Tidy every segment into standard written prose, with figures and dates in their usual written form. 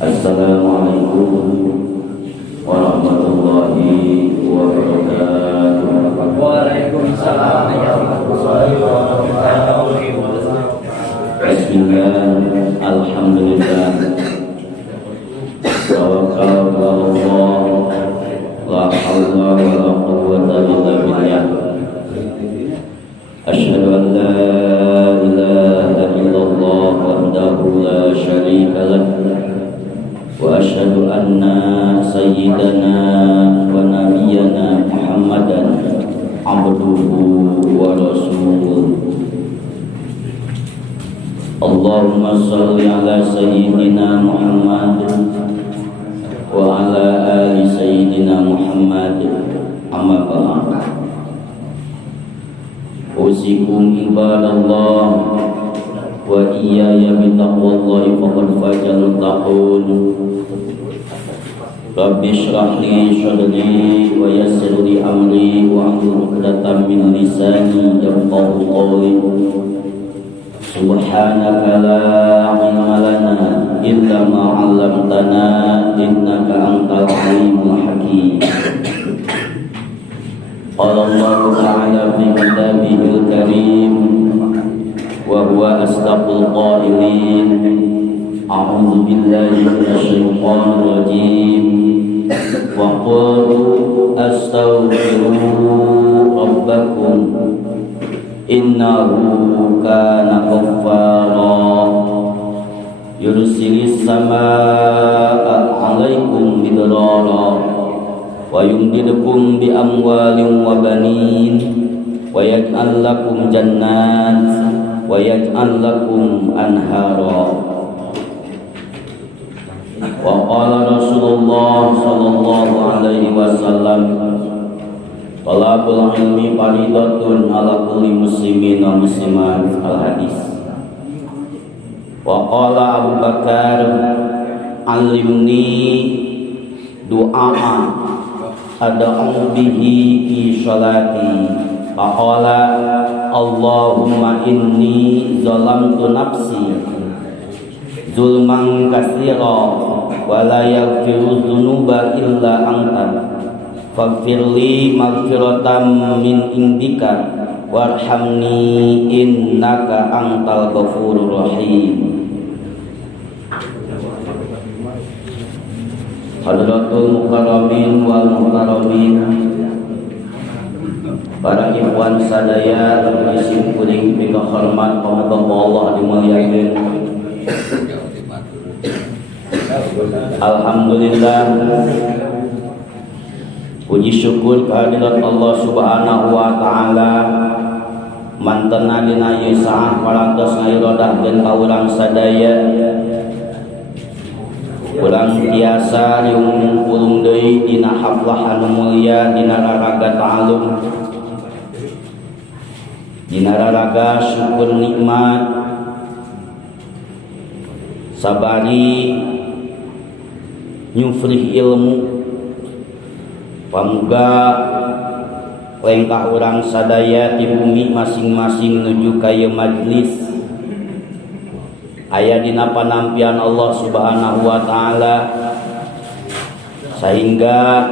Assalamualaikum warahmatullahi wabarakatuh. Waalaikumsalam warahmatullahi wabarakatuh. Bismillah, alhamdulillah, tawakkaltu ala Allah, la haula wa la quwwata illa billah. Asyhadu an la ilaha illallah wahdahu la syarika lah. Wa asyhadu anna sayyidana wa nabiyyana Muhammadan abduhu wa rasuluh. Allahumma shalli ala sayyidina Muhammad wa ala ali sayyidina Muhammad. Amma ba'd. Usikum ibadallah wa iyaya bitaqwallahi faqad fajal taqun. Rabbi shrah li sadri wa yassir li amri wa hlul 'uqdatam min lisani yafqahu qawli. Subhanaka la ilma lana illa ma 'allamtana innaka antal alimul hakim. Qala Allah ta'ala fi kitabihil karim wa huwa asdaqul qailin. A'udzu billahi minasyaitonir rajim. Wa qulu astaghfiru rabbakum innahu kana ghaffara yursilis samaa'a 'alaikum midrara wa yumdidukum bi amwalin wa banin wa yaj'al lakum jannat wa yaj'al lakum anhara. Wa qala Rasulullah sallallahu alaihi wasallam, talabul ilmi faridatun ala kulli muslimin wa muslimat. Al-hadis. Wa qala Abu Bakar, alimni du'a ad'u bihi fi sholati. Faqala Allahumma inni zalamtu nafsi zulman katsira wa la yaghfiru dzunuba illa anta faghfirli maghfiratan min indika warhamni innaka antal ghafurur rahim. Hadratul mukarramin wal mukarramin, para ikhwan sadaya dan isim kuring pika hormat pamoga Allah dimuliakeun. Alhamdulillah, puji syukur kehadirat Allah Subhanahu wa taala mantena dina ieu saah parantos ngairodahkeun ka urang sadaya. Urang tiasa diungkul deui dina haflah anu mulia dina raraga ta'alum, dina raraga syukur nikmat sabari nyufrih ilmu. Pamuga lengkah urang sadaya di bumi masing-masing nuju ka ieu majlis aya dina panampian Allah Subhanahu wa taala, sehingga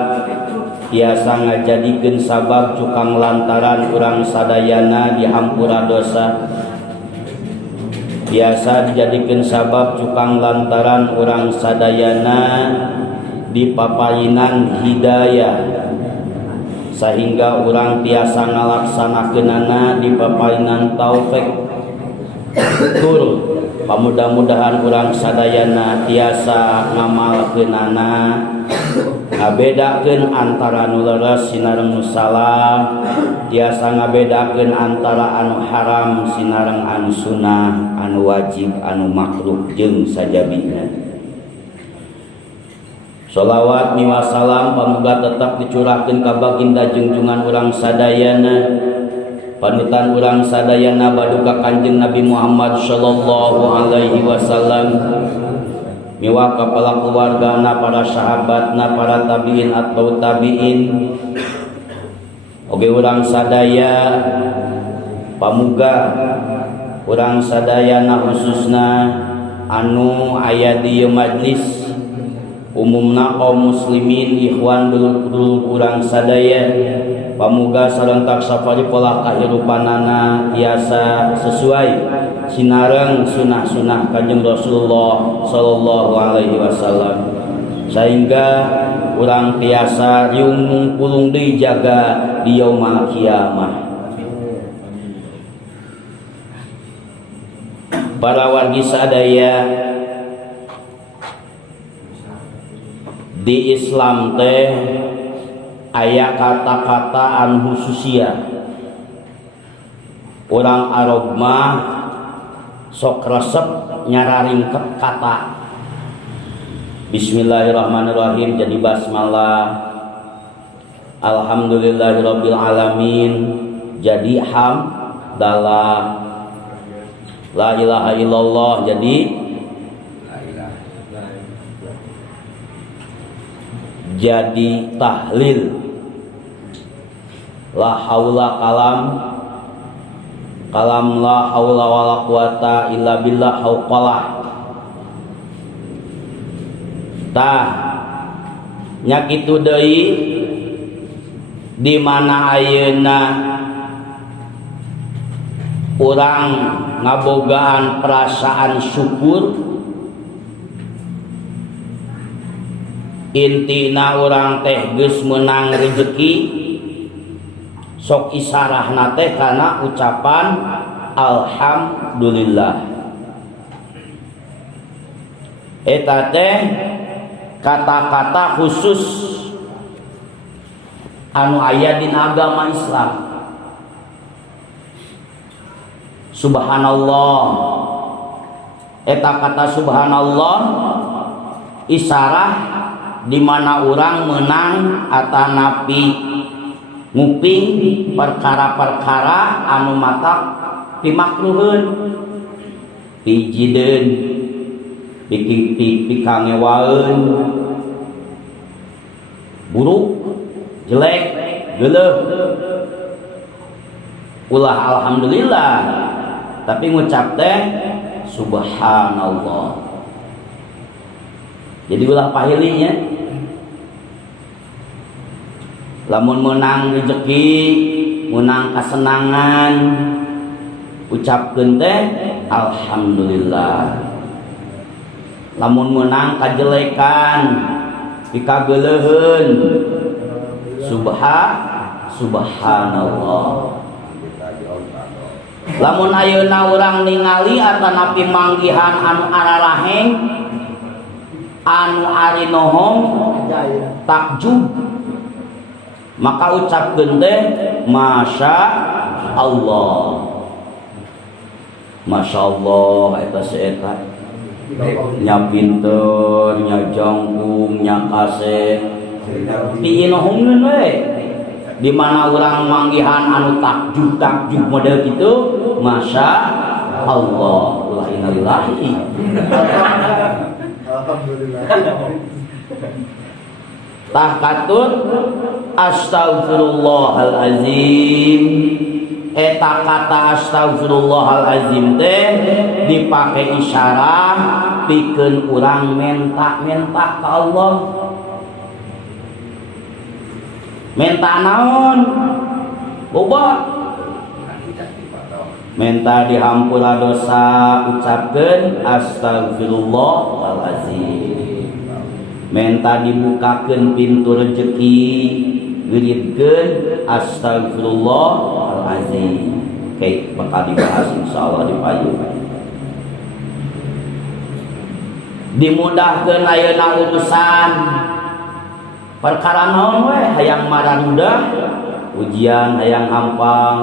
tiasa ngajadikeun sabab cukang lantaran urang sadayana dihampura dosa. Biasa dijadikeun sabab cukang lantaran urang sadayana dipapainan hidayah, sehingga urang tiasa ngalaksanakeunana dipapainan taufik. Betul, pamudah-mudahan urang sadayana tiasa ngamalkeunana ngabedakeun antara nu leres sinareng nu salah, tiasa ngabedakeun antara anu haram sinareng anu sunnah, anu wajib, anu makruh jeung sajabina. Sholawat miwa salam pamuga tetap dicurahkeun ka baginda junjungan urang sadayana, panutan urang sadayana baduka Kanjeng Nabi Muhammad sallallahu alaihi wasallam, miwa kepala keluargana, para sahabatna, para tabiin atau tabiin, oge urang sadaya pamuga urang sadayana khususna anu aya di majlis umumna kaum muslimin ikhwan dulur urang sadaya, pamuga sarentak safari pola kahirupanana tiasa sesuai sinareng sunah-sunah Kanjeng Rasulullah sallallahu alaihi wasallam, sehingga urang tiasa riung pulung dijaga di yaumul kiamah. Para wargi sadaya, di Islam teh aya kata-kata anu khususia. Urang Arab mah sok resep nyararingkep kata Bismillahirrahmanirrahim jadi basmalah, Alhamdulillahirabbil alamin jadi hamdalah, la ilaha illallah jadi tahlil, la haula kalam la haula wala quwata illa billah hauqalah. Tah nya kitu deui di mana ayeuna urang ngabogaan perasaan syukur, intina urang teh geus meunang rezeki, sok isarahna teh kana ucapan alhamdulillah. Eta teh kata-kata khusus anu aya dina agama Islam. Subhanallah, eta kata subhanallah isarah di mana orang menang atanapi nguping perkara-perkara anu matak pimakruheun, pijideun, pikangewaeun, buruk, jelek, geuleuh. Ulah alhamdulillah, tapi ngucap teh subhanallah. Jadi ulah pahilinya, lamun menang rezeki, menang kesenangan, ucapkeun teh alhamdulillah. Lamun menang kajelekan, dikageuleuheun subhanallah. Lamun ayeuna urang ningali atanapi manggihan anu araraheng, anu ari nohong takjub, maka ucapkeun teh masya Allah. Masya Allah eta seeta nya pinter, nya jangkung, nya kase diinohongkeun we. Di mana urang manggihan anu takjub model kitu masya Allah. Ulah innalillahi. Tah katut astaghfirullahalazim. Eta kata astaghfirullahalazim teh dipake isyarah pikeun urang menta-menta ka Allah. Menta naon? Boba. Menta dihampura dosa, ucapkeun astaghfirullahalazim. Menta dibukakeun pintu rezeki, wiridkeun astaghfirullahalazim. Oke, bakal dibahas insyaallah di payung. Dimudahkeun ayeuna urusan, perkara naon we hayang mararudah ujian hayang gampang,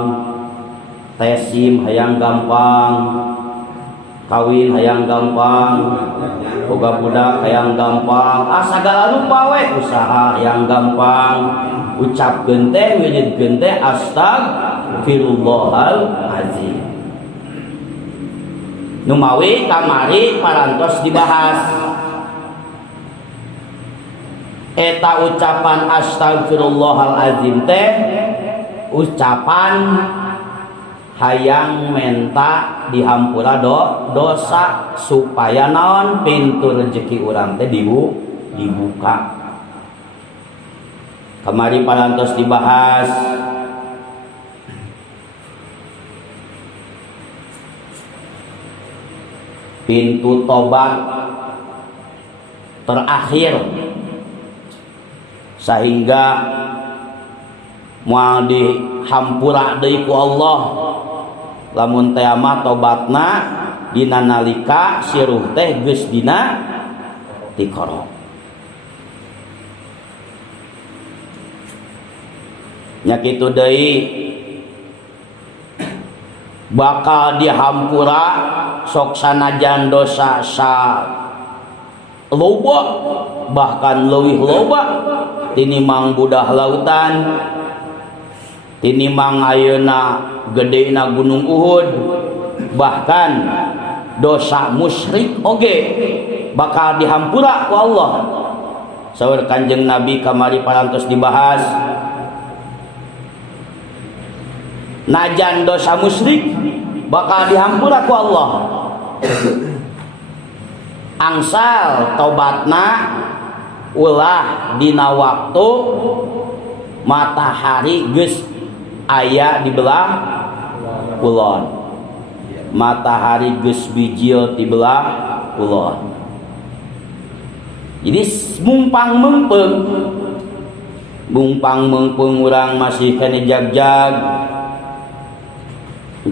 tesim hayang gampang, kawin hayang gampang, boga budak hayang gampang, sagala rupa we usaha hayang gampang, ucapkeun teh wujudkeun teh astagfirullahalazim. Nu mawi kamari parantos dibahas eta ucapan astagfirullahalazim teh ucapan hayang menta dihampura dosa supaya naon pintu rezeki urang teh dibuka. Kamari parantos dibahas pintu tobat terakhir sehingga moal dihampura deui ku Allah lamun teh mah tobatna dina nalika siruh teh geus dina tiqara. Nya kitu deui bakal dihampura sok sanajan dosa sa loba bahkan leuwih loba tinimang budah lautan, tinimang ayeuna gedena gunung Uhud, bahkan dosa musyrik oge bakal dihampura ku Allah. Saur Kanjeng Nabi kamari parantos dibahas najan dosa musyrik bakal dihampura ku Allah angsal tobatna ulah dina waktu matahari geus aya di belah kulon, matahari geus bijil di belah kulon. Jadi mumpang mengpeung urang masih kene jag-jag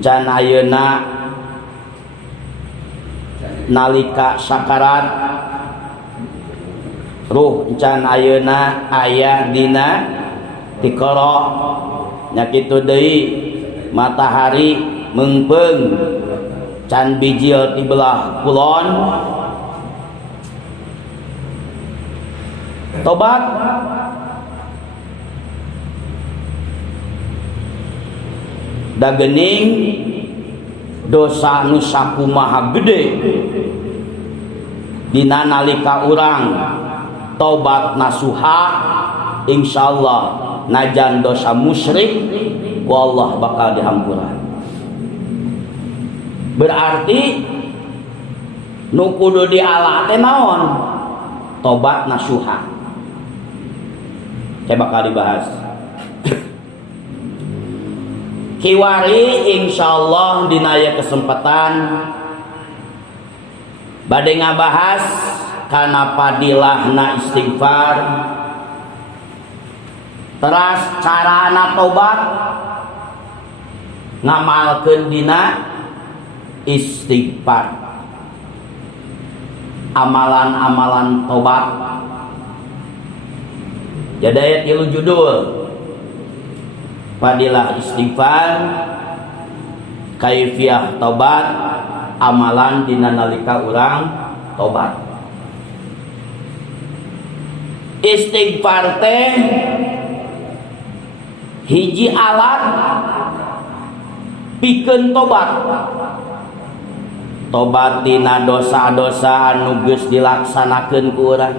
can ayeuna nalika sakarat ruh can ayeuna aya dina tiqara. Nya kitu deui matahari meungpeung can bijil di belah kulon, tobat da geuning dosa nu sakumaha gede dina nalika urang tobat nasuha insyaallah najan dosa musyrik ku Allah bakal dihampura. Berarti nu kudu dialah teh naon? Tobat nasuha. Saya bakal dibahas. Kiwari insyaallah dina aya kesempatan bade ngabahas kana padilahna istighfar, teras carana tobat, ngamalkeun dina istighfar, amalan-amalan tobat. Jadi aya tilu judul: fadilah istighfar, kaifiyah tobat, amalan dina nalika urang tobat. Istighfar teh hiji alat pikeun tobat. Tobat dina dosa-dosa anu geus dilaksanakeun ku urang.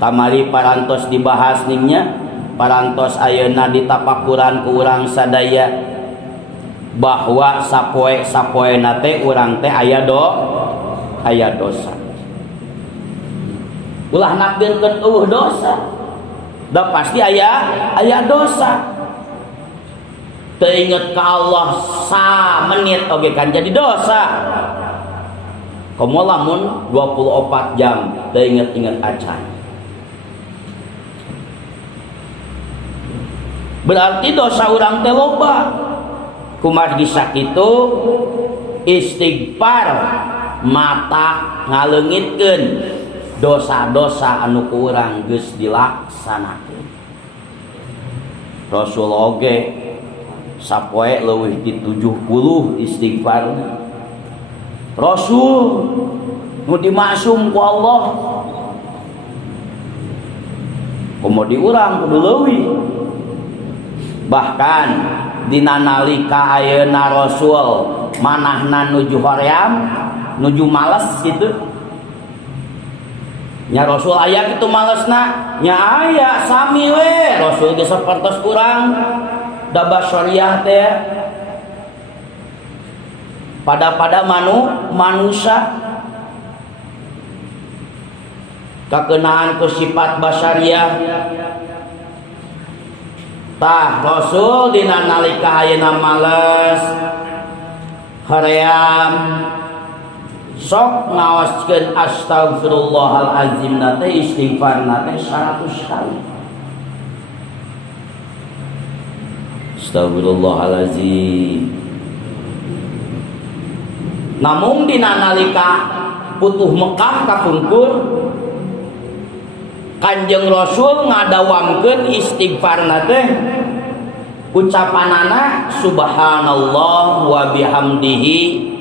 Kamari parantos dibahas ningnya, parantos ayeuna ditapakuran ku urang sadaya bahwa sapoe-sapoena teh urang teh aya dosa. Ulah napkeun dosa. Da pasti aya dosa. Teu inget ka Allah sa menit oge kan jadi dosa. Komo lamun 24 jam teu inget-inget acan. Berarti dosa urang teh loba. Kumargi sakitu istighfar mata ngaleungitkeun dosa-dosa anu ku urang geus dilaksanakeun. Rasul oge sapoe leuwih ti 70 istighfar. Rasul nu dimaksum ku Allah komo diurang kudu leuwih. Bahkan dina nalika ayeuna Rasul manahna nuju hoream, nuju males gitu. Nya Rasul aya kitu malesna, nya aya sami we. Rasul ge sapertos urang da basyariah teh pada manusia kakenaan ku sifat basyariah. Tah Rasul dina nalika ayeuna males hoream sok ngawaskeun astagfirullahalazim nate istighfar nate 100 kali. Astagfirullahalazim. Namun dina nalika putuh Mekah kapungkur Kanjeng Rasul ngadawamkeun istighfar nate ucapanana subhanallah wa bihamdihi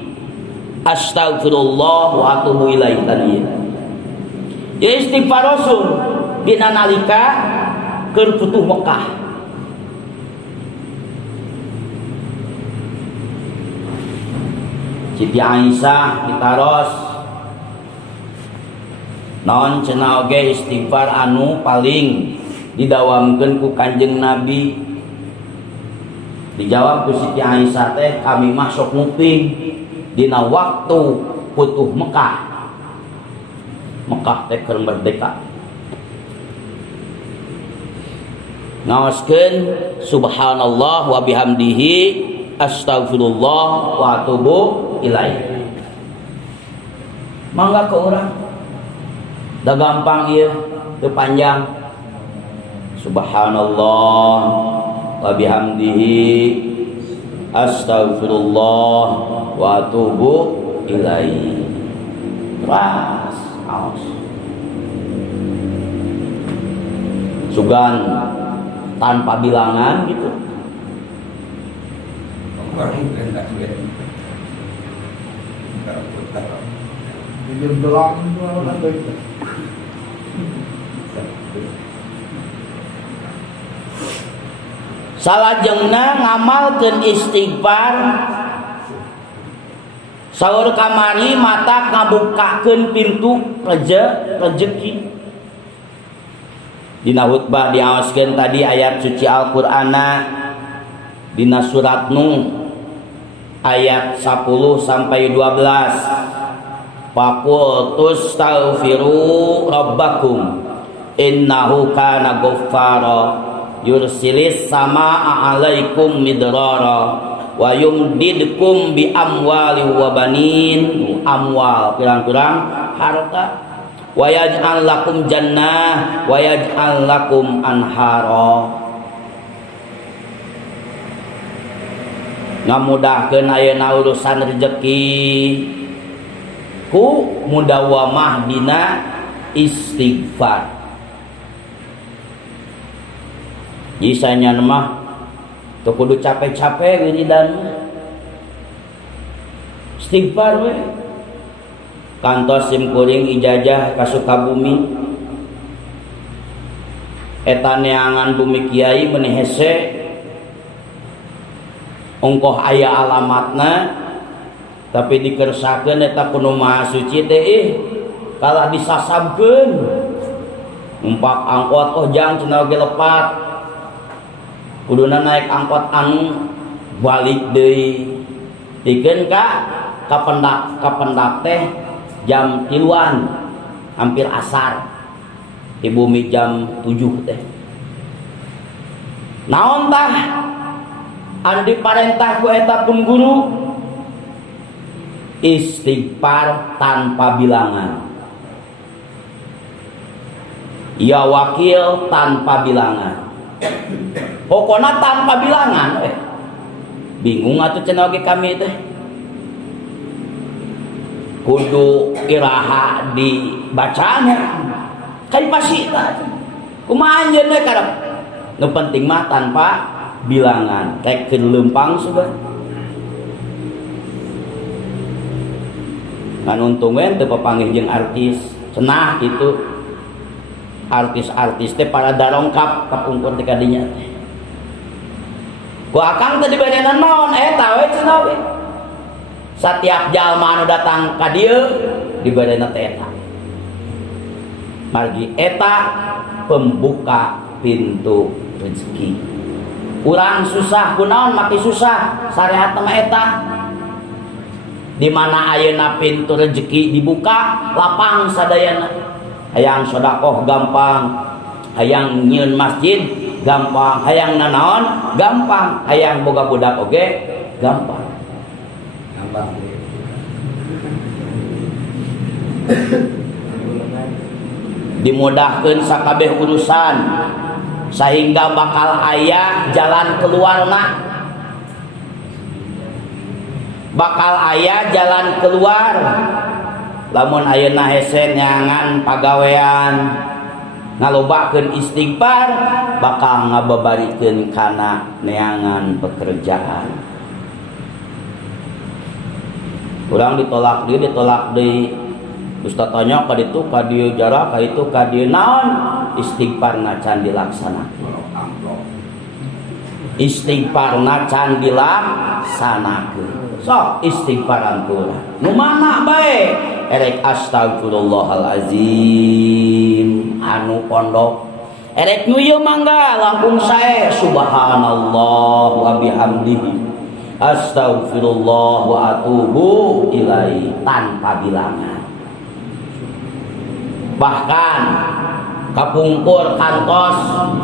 astagfirullah wa atubu ilaihi tadi. Ya istighfar Rasul dina nalika keur putuh Mekah. Siti Aisyah ditaros naon cenah oge istighfar anu paling didawamkeun ku Kanjeng Nabi. Dijawab ku Siti Aisyah teh kami mah sok nguping dina waktu putuh Mekah. Mekah teh keur merdeka. Ngaoskeun subhanallah wa bihamdihi astagfirullah wa atubu ilaihi. Mangga ke urang da gampang ieu teu panjang. Subhanallah wa bihamdihi astagfirullah wa atubu ilaihi. Ras aos. Sugan tanpa bilangan gitu. Salajengna ngamalkeun istighfar saur kamari mata ngabukakeun pintu rezeki. Dina khutbah diaoskeun tadi ayat suci Al-Qur'ana dina surat Nuh ayat 10 sampai 12. Faqultus taghfiru rabbakum innahu kana ghaffara yursilis samaa 'alaikum midrara wa yumdidkum bi amwali wa banin. Amwal pirang-pirang harta. Wa yaj'al lakum jannah wa yaj'al lakum anhara. Ngamudahkeun ayeuna urusan rezeki ku mudawamah dina istighfar. Jisanya mah teu kudu capek-capek wiridan. Istighfar we. Kantos simkuring ijazah ka Sukabumi. Eta neangan bumi kiai meuni hese. Ongkoh aya alamatna tapi dikersakeun eta kuno Maha Suci teh kalah disasabkeun. Numpak angkot ojang cenah oge lepat. Kuduna naik angkot anu balik deui. Pikeun ka pendak teh jam 3-an hampir asar. Di bumi jam 7 teh. Naon tah anu diparentah ku eta pun guru? Istighfar tanpa bilangan. Ya wakil tanpa bilangan. Pokona tanpa bilangan. Bingung atuh cenah oge kami teh. kudu iraha dibacanya kan pasti kumaha anjeun we karep nu penting mah tanpa bilangan kayak lempang sudah kan untung we teu papanggih jeung artis cenah gitu artis-artis teh para darongkap kapungkur teh kadinya teh ku akang teh dibadenan naon eta we cenah we setiap jalma anu datang ka dieu dibadana teh eta margi eta pembuka pintu rezeki urang susah kunaon maki susah syariat mah eta di mana ayeuna pintu rezeki dibuka lapang sadayana hayang sedekah gampang hayang nyieun masjid gampang hayang nanaon gampang hayang boga budak oge gampang dimudahkeun sakabeh urusan sehingga bakal aya jalan keluarna bakal aya jalan keluar lamun ayeuna hese nyangan pagawean ngalobakeun istighfar bakal ngababarikeun kana neangan pekerjaan urang ditolak deui Ustaz tanya ka ditu ka dieu jarak ka itu ka dieu naon istighfar can dilaksanakeun istighfar can dilaksanakeun sok istighfaran kula nu mana bae erek astagfirullahalazim anu pondok erek nu ieu mangga langkung sae subhanallah wa bihamdihi astagfirullah wa atubu ilaihi tanpa bilangan bahkan kapungkur kantos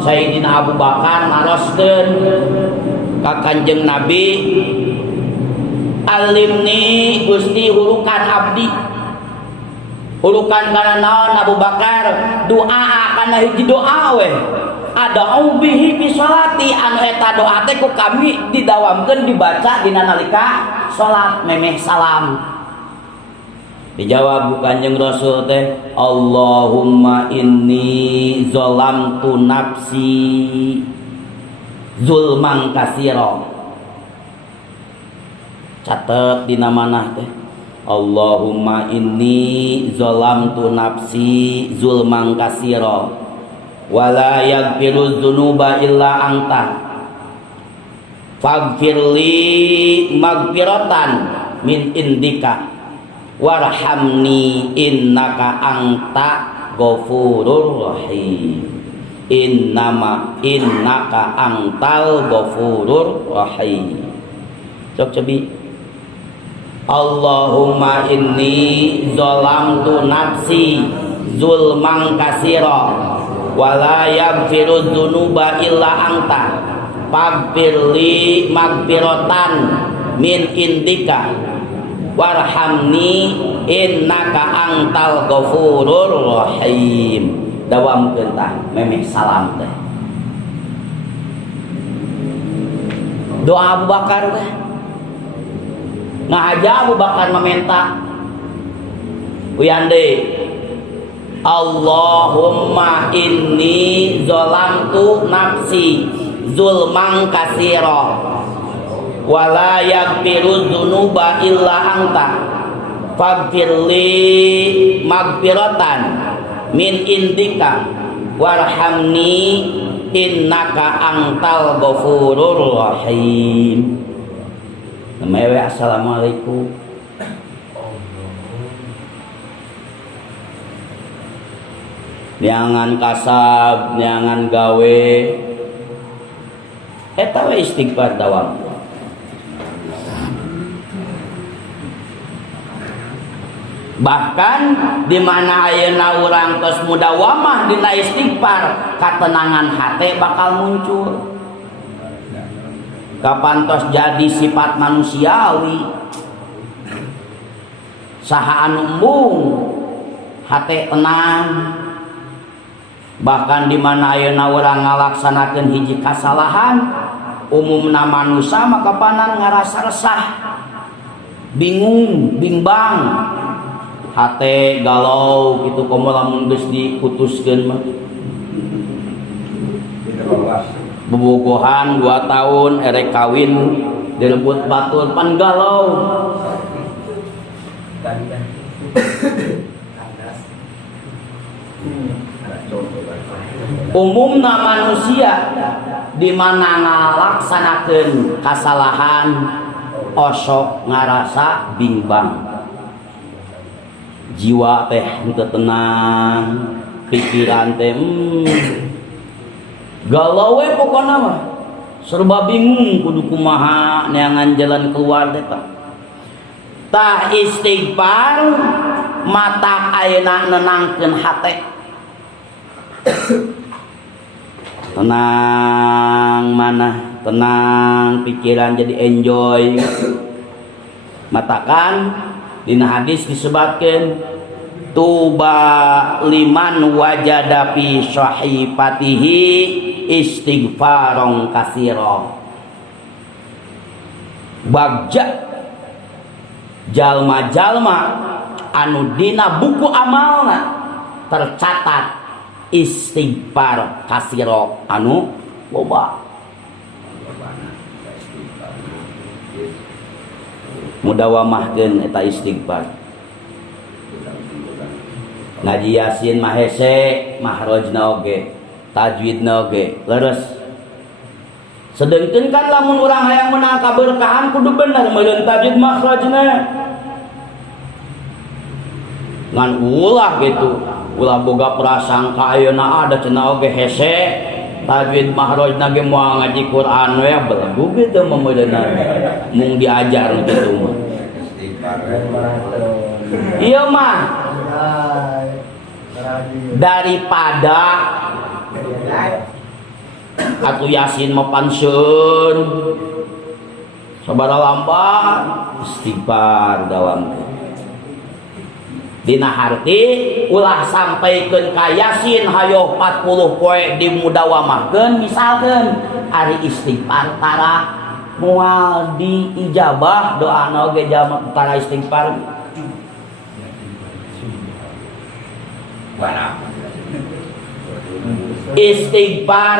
Sayyidina Abu Bakar naroskeun ka Kanjeng Nabi alimni Gusti hulukan abdi hulukan kana naon Abu Bakar doa kana hiji doa we ada'u bihi fi sholati anu eta doa teh ku kami didawamkeun dibaca dina nalika salat memeh salam dijawab Kanjeng Rasul teh Allahumma inni zalamtu nafsi zulman katsira catet dina manah teh Allahumma inni zalamtu nafsi zulman katsira wala yaghfiru dzunuba illa anta faghfirli maghfiratan min indika warhamni innaka anta ghafurur rahim innaka antal ghafurur rahim sok cobi Allahumma inni zalamtu nafsi zulman katsira wala yaghfiru dzunuba illa anta faghfirli maghfiratan min indika warhamni innaka antal ghafurur rahim dawamkeun tah memeh salam teh doa Abu Bakar teh ngahaja Abu Bakar meminta uyande Allahumma inni zalamtu nafsi zulman katsira wala yaghfiru dzunuba illa anta faghfirli maghfiratan min indika warhamni innaka antal ghafurur rahim. Mewe assalamualaikum. Niangan kasab, niangan gawe eta we istighfar dawam. Bahkan di mana ayeuna urang tos mudawamah dina istighfar, katenangan hate bakal muncul. Kapan tos jadi sifat manusiawi, saha anu embung hate tenang. Bahkan di mana ayeuna urang ngalaksanakeun hiji kasalahan, umumna manusia maka panan ngarasa resah, bingung, bimbang. hate galau gitu komo lamun geus diputuskeun mah bobogohan 2 tahun erek kawin direbut batur pan galau umumna manusia di mana ngalaksanakeun kasalahan osok ngarasa bimbang jiwa teh henteu tenang pikiran teh galau we pokona mah serba bingung kudu kumaha neangan jalan keluar teh tah istighfar mata ayeuna nenangkeun hate tenang mana tenang pikiran jadi enjoy matakan dina hadis disebutkeun tuba liman wajada fi sahifatihi istighfaron katsira bagja jalma-jalma anu dina buku amalna tercatat istighfar katsira anu loba mudawamahkeun eta istighfar ngaji yasin mah hese mahrojna oge tajwidna oge leres sedengkeun kan lamun urang hayang meunang kaberkahan kudu bener meuleun tajwid makhrajna ngan ulah gitu ulah boga prasangka ayeuna ada cenah oge hese tajwid mahrajna ge moal ngaji Quran we belegu kitu mah meuleuna mung diajar kitu mah ieu mah daripada atuh yasin mah panseun sabaraha lambat istighfar dawam dina harti ulah sampaikeun ka yasin hayo 40 poe dimudawamahkeun misalkeun ari istighfar tara moal diijabah doana oge jalma tara istighfar istighfar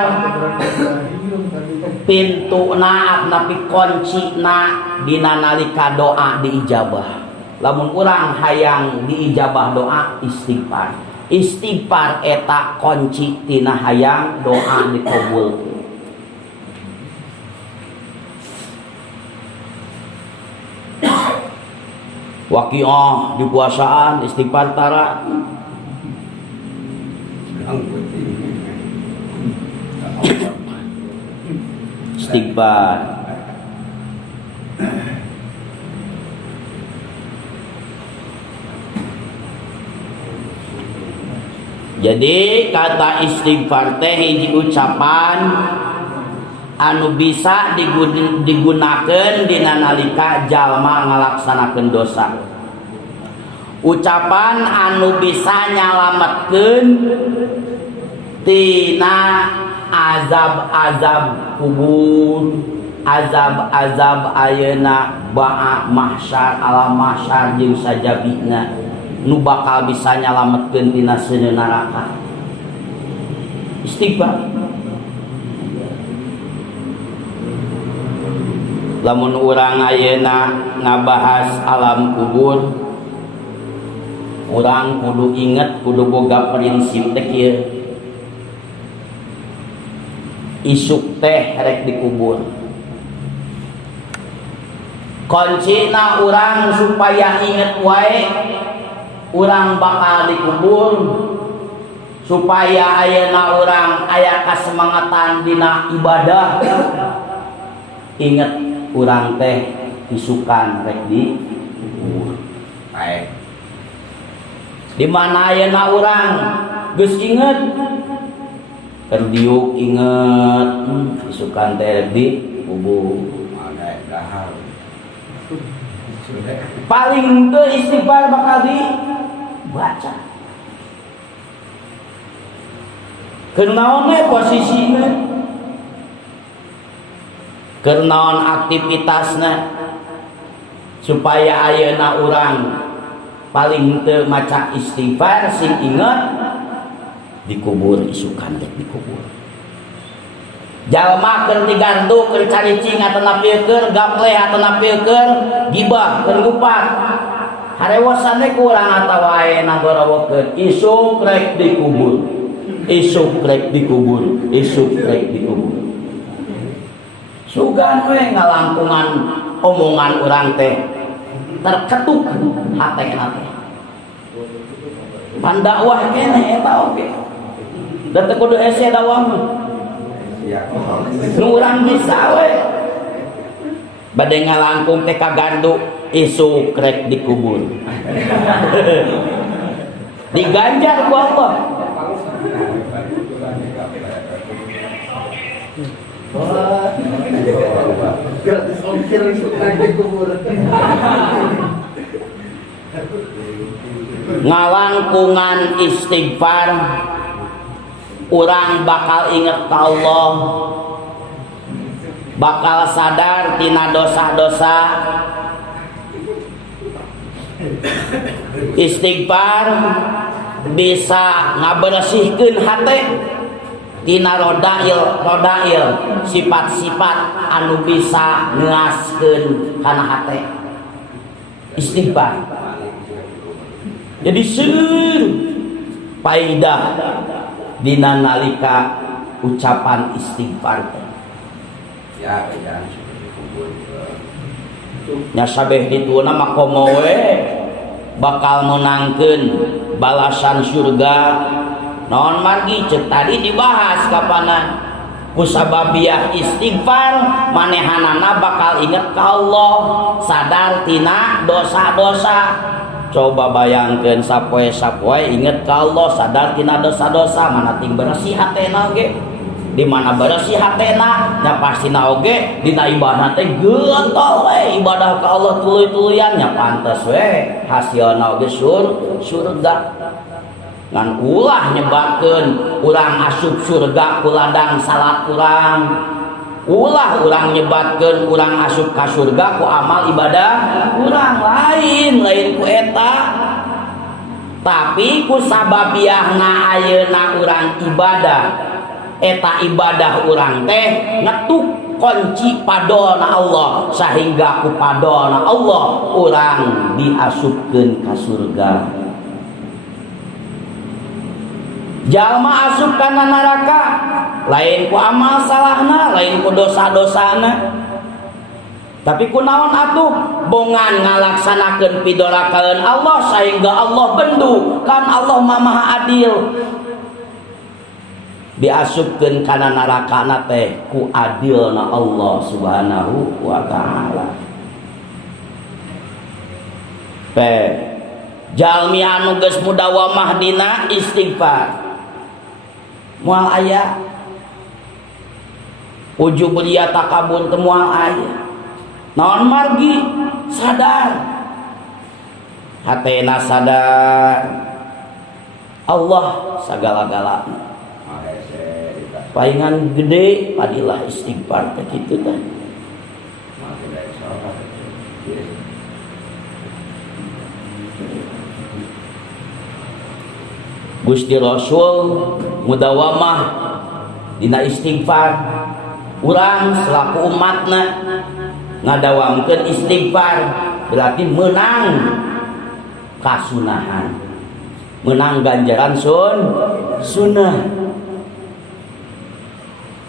pintuna napi kuncina dina nalika doa diijabah lamun urang hayang diijabah doa istighfar istighfar eta kunci tina hayang doa dikabulkeun waqiah di puasaan istighfar tara istighfar jadi kata istighfar teh hiji ucapan anu bisa digunakeun dina nalika jalma ngalaksanakeun dosa ucapan anu bisa nyalametkeun tina azab-azab kubur azab-azab ayeuna ba'a mahsyar alam mahsyar jeung sajabina nu bakal bisa nyalametkeun tina seuneu neraka istighfar lamun urang ayeuna ngabahas alam kubur urang kudu inget kudu boga prinsip teh kieu isuk teh rek dikubur kuncina urang supaya inget wae urang bakal dikubur supaya ayeuna urang aya kasemangatan dina ibadah inget urang teh isukan rek dikubur di mana ayeuna urang geus inget kerdiuk inget isukan teh rek dikubur paling teu istighfar bakal dibaca kenaon we posisina kenaon aktivitasna supaya ayeuna urang paling teu maca istighfar sing inget dikubur isukan dek dikubur. Jalma keur digantu keur caricing atau napieukeur gaple atau napieukeur gibah keur ngupat. Harewasan ku urang atawa wae nagorowokeun isuk rek dikubur. Isuk rek dikubur, isuk rek dikubur. Sugan we ngalangkungan omongan urang teh terketuk hatena teh. Pan dakwah keneh eta oge. Da teu kudu hese dakwah mah. Nu urang bisa we. Bade ngalangkung teh kagandu isuk rek dikubur. Diganjar ku Allah. Gratis ongkir lagi kubur. Ngalangkungan istighfar urang bakal inget ka Allah, bakal sadar tina dosa-dosa. Istighfar bisa ngabersihkeun hate tina rodail sifat-sifat anu bisa ngeaskeun kana hate. Istighfar jadi seueur faedah dina nalika ucapan istighfar. Ya nya sabeh dituna mah komo we bakal menangkeun balasan surga. Naon margi ceuk tadi dibahas kapanan kusababiah istighfar manehanana bakal inget ka Allah, sadar tina dosa-dosa. Coba bayangkeun sapoe-sapoe inget ka Allah, sadar tina dosa-dosa, mana ting bersih hatena oge. Di mana bersih hatena nya pastina oge dina ibadah teh geutol we ibadah ka Allah tuluy-tuluyan nya pantes we hasilna oge surga. Ngan ulah nyebatkeun urang asup surga ku ladang salat urang. Ulah urang nyebatkeun urang asup ka surga ku amal ibadah urang, lain ku eta. Tapi ku sababiahna ayeuna urang ibadah, eta ibadah urang teh ngetuk kunci padona Allah, sehingga ku padona Allah urang diasupkeun ka surga. Jalma asup kana neraka lain ku amal salahna, lain ku dosa-dosana. Tapi kunaon atuh bongan ngalaksanakeun pidorakaeun Allah sehingga Allah bendu, kan Allah Maha Adil. Diasupkeun kana neraka teh ku adilna Allah Subhanahu wa taala. Jalmi anu geus mudawamah dina istighfar moal aya ujub lia takabur teu moal aya. Naon margi sadar hatena, sadar Allah sagala-galana. Paingan gede padilah istighfar teh kitu teh. Gusti Rasul mudawamah dina istighfar. Urang selaku umatna ngadawamkeun istighfar berarti menang kasunahan, menang ganjaran sunnah.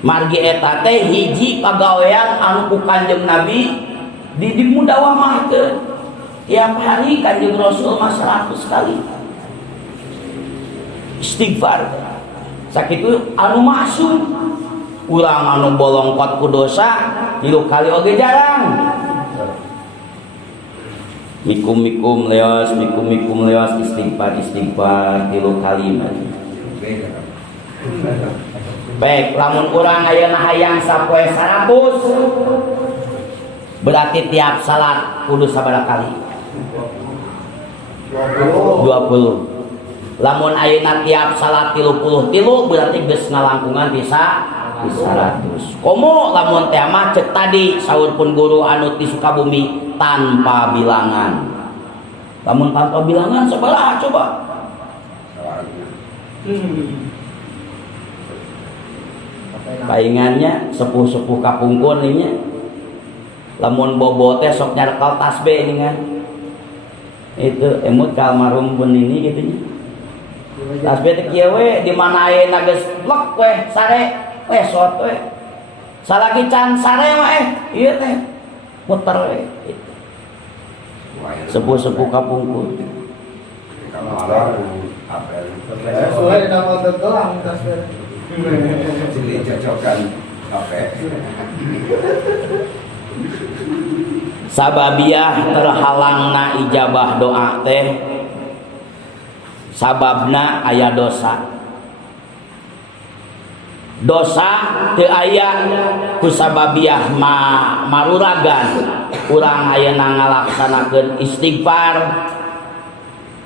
Margi eta teh hiji pagawean anu ku Kanjeng Nabi dimudawamahkeun. Tiap hari Kanjeng Rasul mah 100 kali istighfar. Sakitu anu masuk urang anu bolongkot ku dosa 3 kali oge jarang. Mikum leos istighfar 3 kali mah. Baik, lamun urang ayeuna hayang sapoe 100 berarti tiap salat kudu sabaraha kali? 20. Lamun ayeuna tiap salat 33 berarti geus ngalangkungan bisa 100. Komo lamun teh mah cek tadi saurpun guru anu di Sukabumi tanpa bilangan. Lamun tanpa bilangan sebelah coba. Paingannya sepuh-sepuh kapungkur ini. Lamun bobo teh sok nyarkal tasbih ini kan. Itu emut kalmarum pun ini gitu nya. Tasbih teh kieu we di mana ayeuna geus lek we sare we sot we. Salaki can sare mah ieu teh muter we. Sepuh-sepuh kapungkur. Soalnya di nama tergelang tasbih. Jadi cocokan apa? Sababiah terhalangna ijabah doa teh sababna aya dosa. Dosa teu aya ku sababiah maruragan urang ayeuna ngalaksanakeun istighfar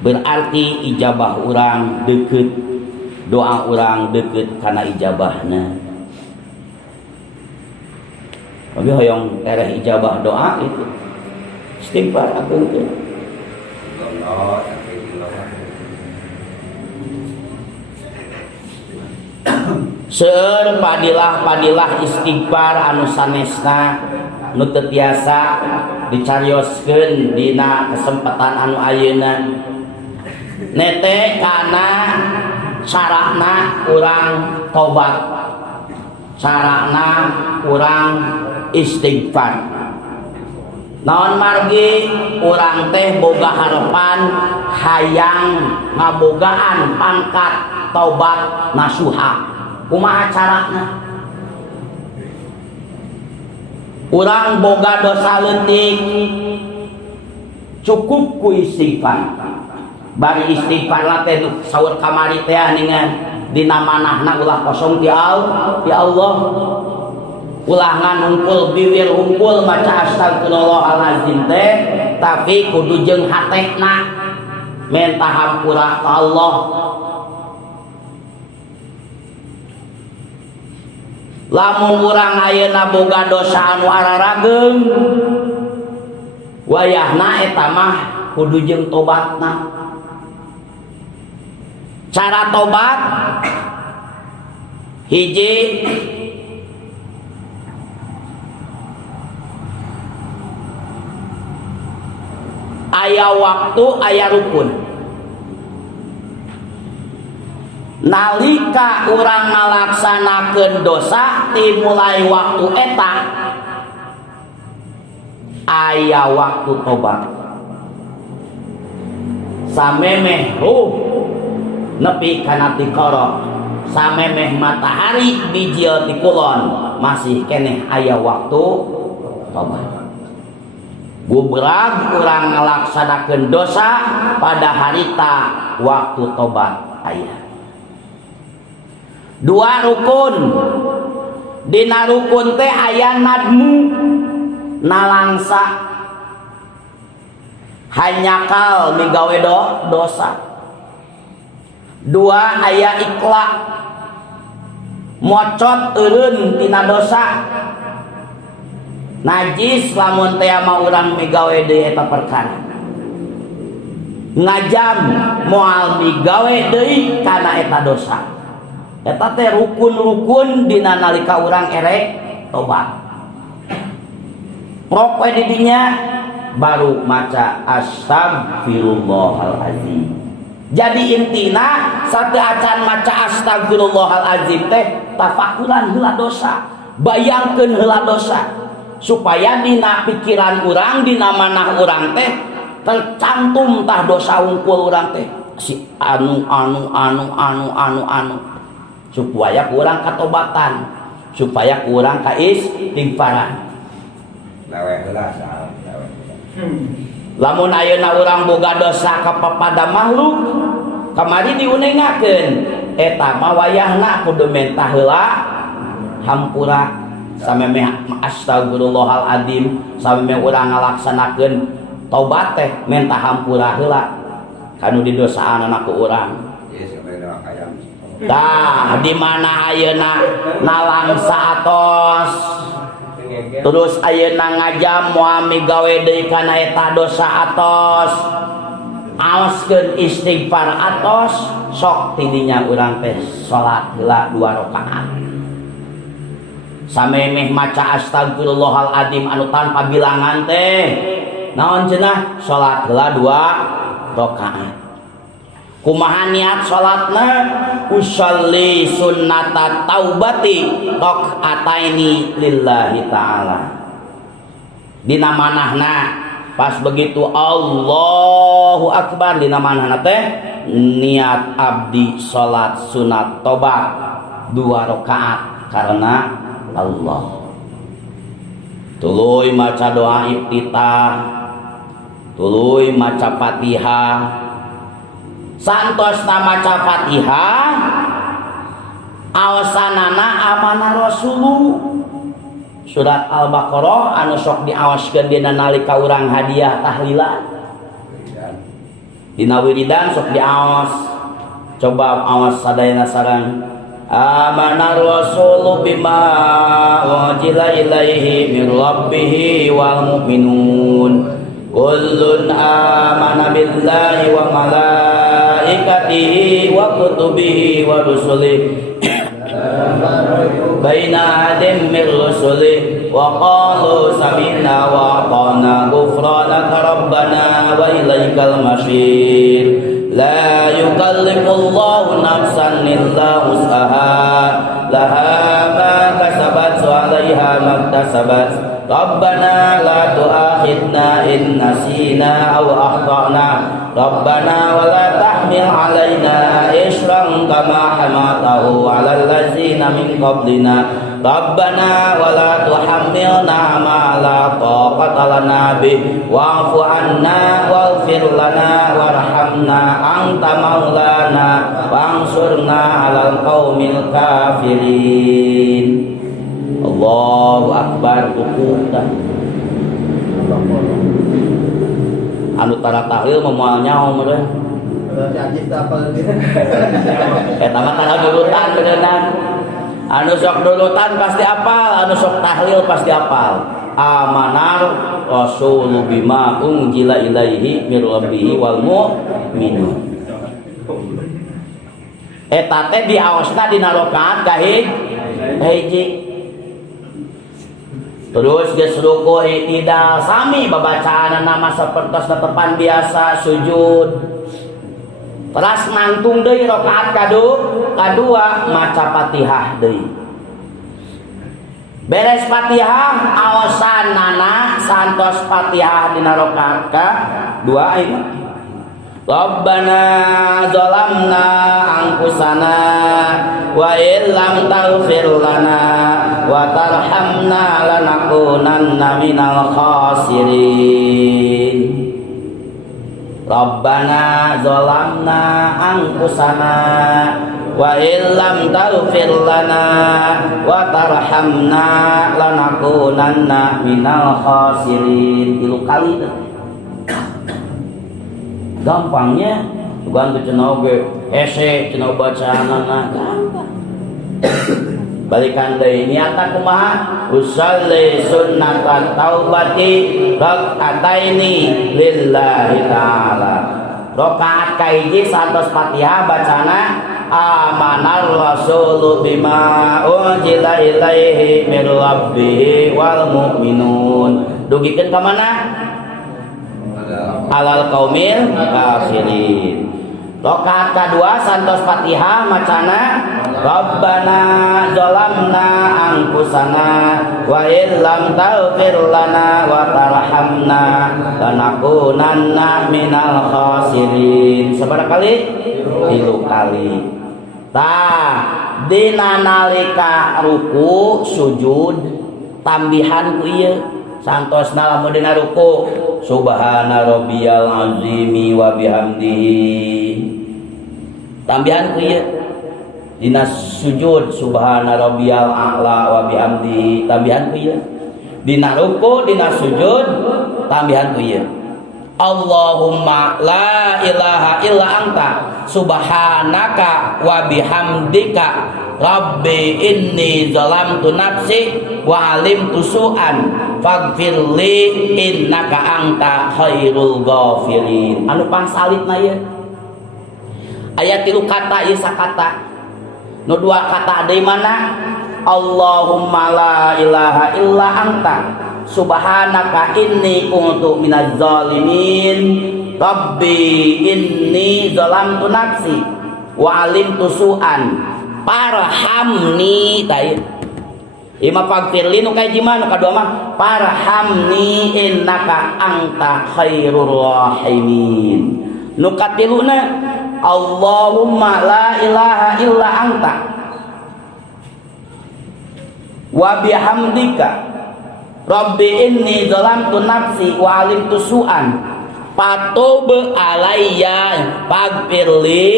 berarti ijabah urang deukeut, doa urang deukeut kana ijabahna. Tapi hoyong ereh ijabah doa itu istighfar akeun. Seueur padilah istighfar anu sanesna nu teu tiasa dicarioskeun dina kesempatan anu ayeuna. Nete kana carana urang tobat, carana urang istighfar. Naon margi urang teh boga harapan hayang ngabogaan pangkat tobat nasuha. Kumaha carana? Urang boga dosa leutik cukup ku istighfar. Bari istighfar teh saur kamari teh ningan dina manahna ulah kosong ti Allah. Ulah nganungkul bibir hungkul maca astagfirullahalazim teh tapi kudu jeung hatena minta hampura ka Allah. Lamun urang ayeuna boga dosa anu ararageum wayahna eta mah kudu jeung tobatna. Cara tobat hiji aya waktu aya rukun. Nalika urang ngalaksanakeun dosa dimulai waktu eta aya waktu tobat. Samemeh nepi kana tiqara, samemeh matahari bijil ti kulon masih keneh aya waktu tobat. Gubrag urang ngalaksanakeun dosa pada harita waktu tobat aya. Dua rukun. Dina rukun teh aya nadmu nalangsa hanyakal migawe dosa. Dua aya ikhla mocot eureun tina dosa. Najis lamun teh mah urang migawe deui eta perkara. Ngajam moal migawe deui kana eta dosa. Eta teh rukun-rukun dina nalika urang erek tobat. Prok we di dinya baru maca astagfirullahalazim. Jadi intina satu acan maca astagfirullahalazim teh tafakuran heula dosa, bayangkeun heula dosa supaya dina pikiran urang dina manah urang teh tercantum tah dosa unggul urang teh si anu supaya kurang katobatan, supaya kurang ka istighfaran. Lamun ayeuna urang boga dosa kepada makhluk kamari diunengakeun eta mah wayahna kudu menta heula hampura samemeh astagfirullahaladzim samemeh urang ngalaksanakeun tobat teh menta hampura heula kanu didosaanna ku urang. Tah di mana ayeuna nalangsa atos terus ayeuna ngajam moal migawe deui kana eta dosa atos aoskeun istighfar atos sok tidinya urang teh salat heula 2 rakaat. Samemeh maca astagfirullahaladzim anu tanpa bilangan teh naon cenah salat heula 2 rakaat. Kumaha niat salatna? Usolli sunnata taubati rakaataini lillahi ta'ala. Dina manahna pas begitu Allahu Akbar dina manahna teh niat abdi salat sunat tobat 2 rakaat karena Allah. Tuluy maca doa iftitah, tuluy maca Fatihah. Santosna maca Fatihah awasanana amanah Rasulu surat Al-Baqarah anu sok diawaskeun dina nalika urang hadiah tahlilan dina wiridan sok diawas. Coba awas sadayana sareng amanah Rasulu bima unzila ilaihi min rabbih wal mu'minun kullun amana billahi wa malaikatihi wa kutubihi wa rusulihi baina adim min rusulihi wa qalu sami'na wa ata'na ghufranaka rabbana wa ilaikal masir la yukallifullahu nafsan illa wus'aha laha ma kasabat wa 'alaiha ma iktasabat rabbana la tu'akhidna in nasina aw akhtana rabbana wa la tahmil 'alaina isran kama hamaltahu 'alal ladzina min qablina rabbana wa la tuhammilna ma la taqata lana bih wa'fu 'anna waghfir lana warhamna anta maulana wansurna 'alal qaumil kafirin. Allahu Akbar. Ukutan anu tara tahlil moal nyaho meureun eta mah tara dulutan beuneunan. Anu sok dulutan pasti apal, anu sok tahlil pasti apal. Amanar Rasul bima unzila ilaihi mir rabbih wal mu'minun. Eta teh diaosna dina rakaat kahiji. Terus geus ruku i'tidal sami babacaan nama sapertos tepan biasa sujud. Terus nangtung deui rakaat kadua maca Fatihah deui. Beres Fatihah aosanana santos Fatihah dina rakaat kadua ieu. Rabbana zalamna anfusana wa illam taghfir lana wa tarhamna lanakunanna minal khasirin. Rabbana zalamna anfusana wa illam taghfir lana wa tarhamna lanakunanna minal khasirin. 3 kali gampangnya bukan tuh cenah ge hese cenah bacaanana gampang. Balikan deui niatan kumaha usolli sunnatan taubati rakaataini lillahi ta'ala. Rakaat kahiji santos Fatihah bacana amanar rasulu bima unzila ilaihi mir rabbih wal mu'minun. Dugikeun ka mana? Alal qaumil kafirin. Rakaat kadua santos Fatihah macana Rabbana zalamna anfusana wa illam taghfir lana wa tarhamna lanakunanna minal khasirin. Sabaraha kali? 3 kali. Tah dina nalika ruku sujud tambihan ku ieu santosna lamun dina ruku subhana rabbiyal azimi wa bihamdihi. Tambihan ku ieu dina sujud subhana rabbiyal a'la wa bihamdihi. Tambihan ku ieu dina ruku dina sujud. Tambihan ku ieu Allahumma la ilaha illa anta subhanaka wa bihamdika Rabbi inni zalamtu nafsi wa alimtu su'an faghfirli innaka anta khairul ghafirin. Anu pangsalitna ieu aya 3 kata ieu sakata. Nu 2 kata deui mana? Allahumma la ilaha illa anta subhanaka inni kuntu minaz zalimin. Rabbi inni zalamtu nafsi wa alimtu su'an parhamni. Tah ima faghfirli nu kaji mah, nu kadua mah parhamni innaka anta khairur rahimin. Nu katiluna Allahumma la ilaha illa anta wa bihamdika Rabbi inni zalamtu nafsi wa alimtu su'an patub alayya faghfirli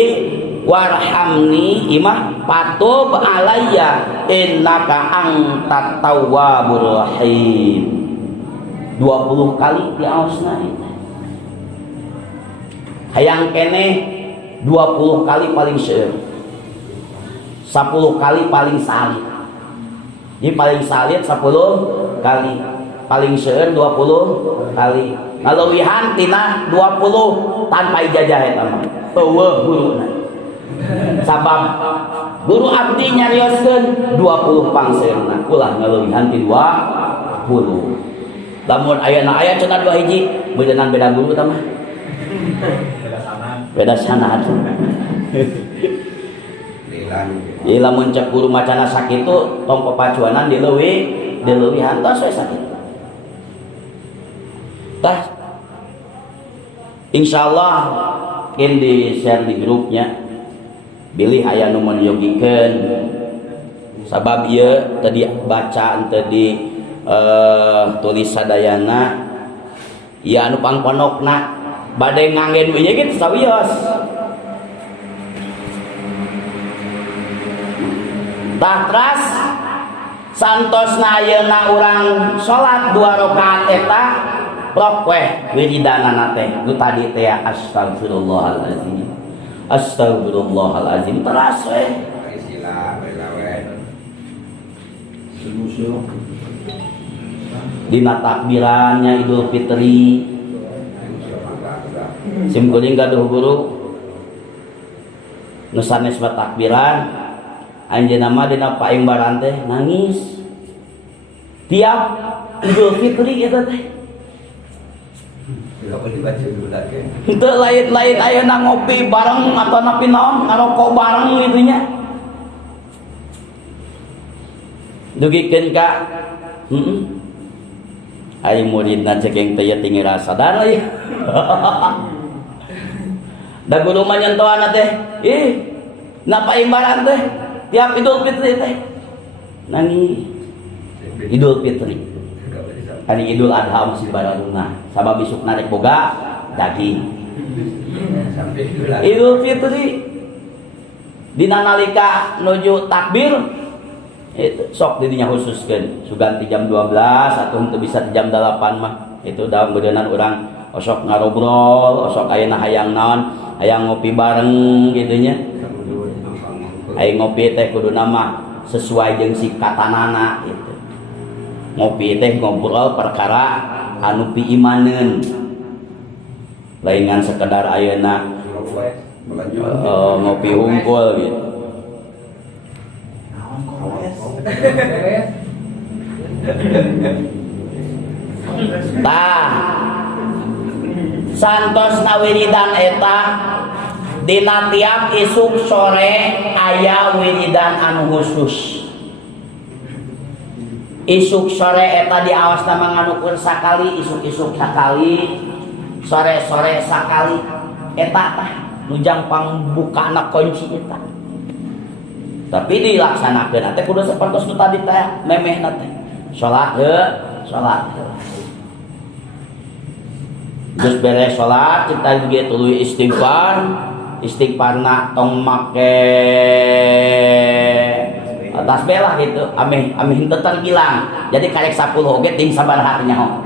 warhamni. Imah patub alayya innaka antat tawwabur rahim. 20 kali diaosna itu. Hayang kene 20 kali paling seueur, 10 kali paling salit. Ini paling salit 10 kali, paling seueur 20 kali. Ngalewihan tina 20 tanpa ijazah eta mah. Eueuh guruna. Sabab guru abdi nyarioskeun 20 pangseurna, ulah ngalewihan ti 20. Lamun ayeuna aya cenah 2 hiji, beuneunan beda guru tah mah. Beda sanad. Jadi lamun cek guru macana sakitu tong pepacuanan dileuwihan tos we sakitu. Tah insyaallah kin di share di grupnya bilih aya nu menyogikeun sabab ieu tadi baca tadi tulis sadayana ya anu pangponokna bade nganggen we gitu sawios. Tah teras santosna ayeuna urang salat 2 rakaat eta prok weh wiridanana teh nu tadi teh astagfirullahalazim astagfirullahalazim teras weh dina takbirannya Idul Fitri simkuring gaduh guru nu sanes takbiran anjeunna mah dina paimbaran teh nangis tiap Idul Fitri eta teh. Itu lain-lain ayeuna ngopi bareng atau napi naon ngarokok bareng gitu nya. Dugikeun ka ai muridna cekeng teh tinggi rasa sadar ieu. Da guru mah nyentoana teh, napa imbaran teh tiap Idul Fitri teh nangis. Idul Fitri Ani Idul Adha masih bararuna sabab besok narek boga daging. Idul Fitri dina nalika nuju takbir itu sok didinya khususkeun suganti jam 12 atau henteu bisa jam 8 mah itu dalam beudeunan urang osok ngarobrol osok ayeuna hayang naon hayang ngopi bareng gitu nya. Hayang ngopi teh kuduna mah sesuai jeung si katanana gitu. Ngopi teh ngobrol perkara anu piimaneun lain ngan sekedar ayeuna ngopi hungkul gitu. Tah santosna wiridan eta dina tiap isuk sore aya wiridan anu khusus. Isuk sore eta diawasna manganukeun sakali, isuk-isuk sakali, sore-sore sakali. Eta tah nujang pangbukana kunci eta. Tapi dilaksanakeun teh kudu sapertos nu tadi teh memehna teh. Salat salat. Geus beres salat kita ge tuluy istighfar. Istighfarna tong make tasbih lah gitu, ameh henteu terbilang. Jadi karek 10 oge ting sabaraha nyaho.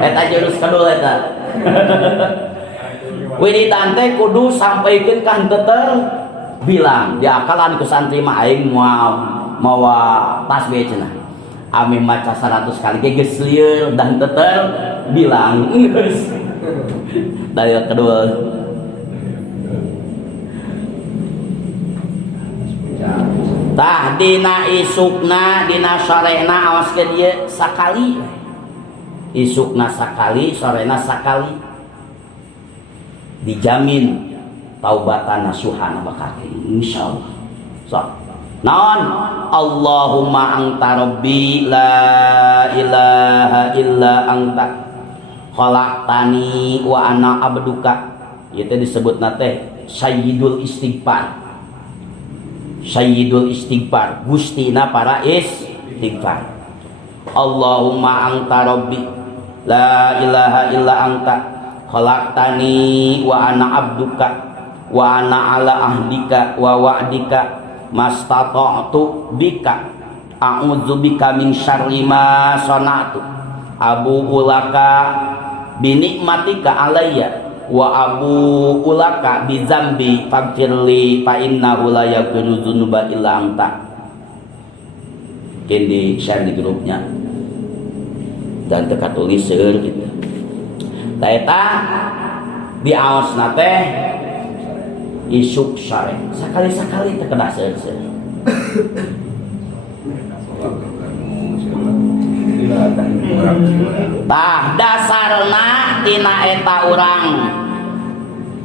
Eta jurus kedul eta. Wiridan teh kudu sampaikeun ka henteu bilang diakalan ku santri mah aing mawa tasbih cenah ame maca 100 kali ge geus lieur dan teter bilang geus dari kedua tah dina isukna dina sorena awaskeun ieu sakali isukna sakali sorena sakali dijamin taubatan nasuhan bakal insyaallah so naon Allahumma anta rabbi la ilaha illa anta khalaqtani wa ana abduka ieu teh disebutna teh sayyidul istighfar gustina para istighfar Allahumma anta rabbi la ilaha illa anta khalaqtani wa ana abduka wa ana ala ahdika wa wa'dika mastata'tu bika a'udzu bika min syarri ma sana'tu abu ulaka bi nikmatika alayya wa abu ulaka bi dzambi faghfirli fa innahu la yaghfiru dzunuba illa anta. Di share di grupnya dan teka tulis seueur gitu. Ta eta di aosna teh isuk sare sakali-sakali teh kedah seueur. Tah dasarna tina eta urang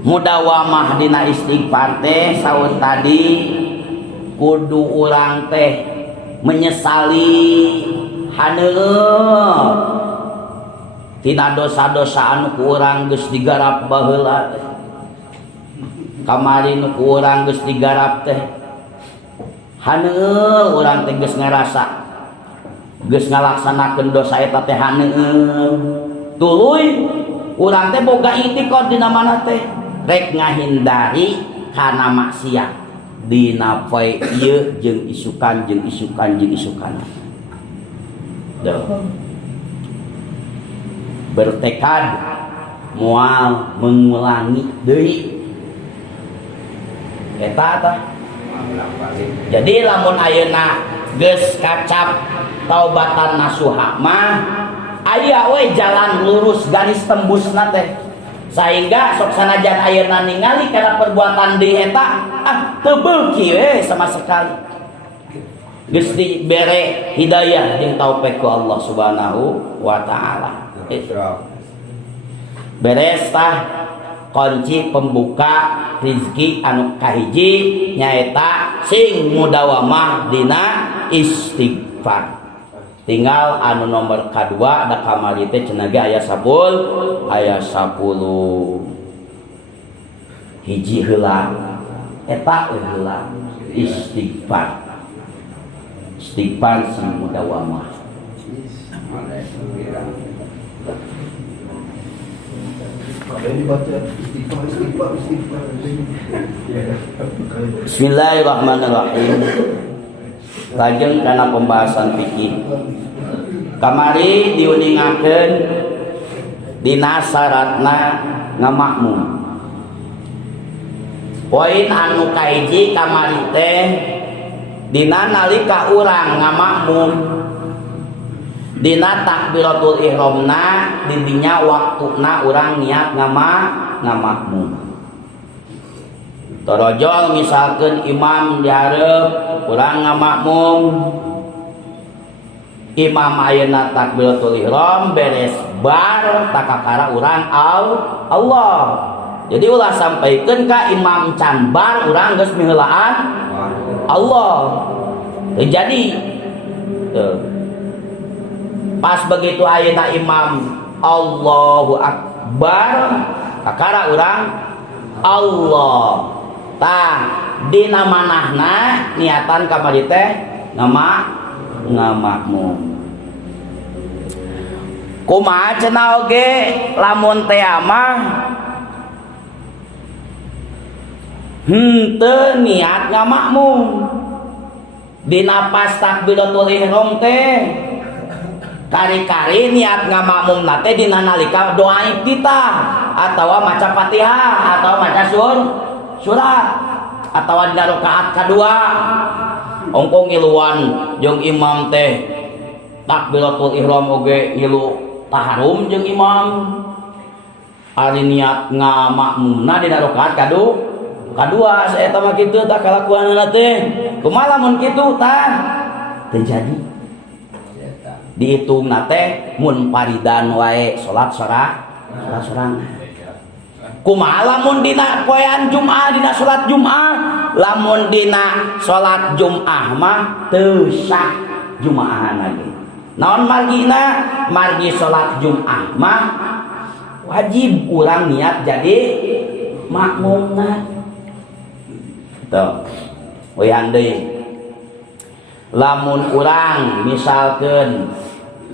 mudawamah dina istighfar teh saur tadi kudu urang teh menyesali haneueuh tina dosa-dosa anu ku urang geus digarap baheula teh kamari nu ku urang geus digarap teh haneueuh urang teh geus ngarasa geus ngalaksanakeun dosa eta teh haneueuh tuluy urang teh boga itikad dina mana teh rek ngahindari kana maksiat dina poe ieu jeung isukan bertekad moal mengulangi deui eta tah jadi lamun ayeuna geus kacap taubatan nasuha mah aya we jalan lurus garis tembusna teh sehingga sok sanajan ayeuna ningali kana perbuatan di eta teu beuki we sama sekali geus dibere hidayah jeung taufik ku Allah Subhanahu wa taala. Beres tah kunci pembuka rezeki anu kahiji nyaeta sing mudawamah dina istighfar. Tinggal anu nomor kadua ada kamari teh cenah ge aya 10 hiji heula eta heula istighfar sing mudawamah. Bismillahirrahmanirrahim. Lajeng kana pembahasan fikih. Kamari diuningakeun dina syaratna ngamakmum. Poin anu kahiji kamari teh dina nalika urang ngamakmum dina takbiratul ihramna didinya waktuna urang niat ngamakmum. Torojol misalkan imam dihareup urang ngamakmum imam ayeuna takbiratul ihram beres bar takakara urang Allah. Jadi ulah sampaikeun ka imam can bar urang geus miheulaan Allah. Jadi pas begitu ayeuna imam Allahu Akbar kakara urang Allah. Tah dina manahna niatan kamari teh ngamakmum. Kumaha cenah oge lamun teh mah henteu niat ngamakmum. Dina pas takbiratul ihram teh kari-kari niat ngamakmum nate dina nalika doa iftitah atawa maca Fatihah atau maca surat atau dina rakaat kadua ongko ngiluan jeung imam teh takbiratul ihram oge ngilu taharum jeung imam ari niat ngamakmumna dina rakaat kadua saeta mah kitu tah kalakuanna teh kumaha lamun kitu tah terjadi dihitung nate mun paridan wae salat sorang kumaha lamun dina poean Jumaah dina salat Jumaah lamun dina salat Jumaah mah teu sah Jumaahan lagi naon margi salat Jumaah mah wajib urang niat jadi makmumna tuh wean deui lamun urang misalkan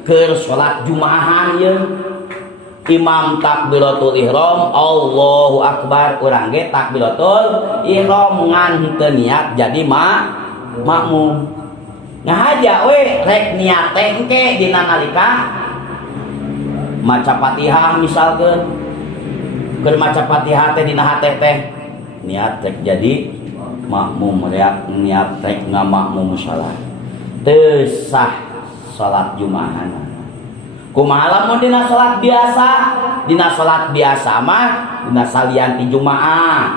keur salat Jumaahan ye imam takbiratul ihram Allahu akbar urang ge takbiratul ihram ngan teu niat jadi makmum ngahaja we rek niat engke dina nalika maca Fatihah misalkan keur maca Fatihah teh dina hate teh niat rek jadi makmum rek niat rek ngamakmum salat teu sah salat Jumaahan kumaha lamun dina salat biasa mah dina salian ti Jumaah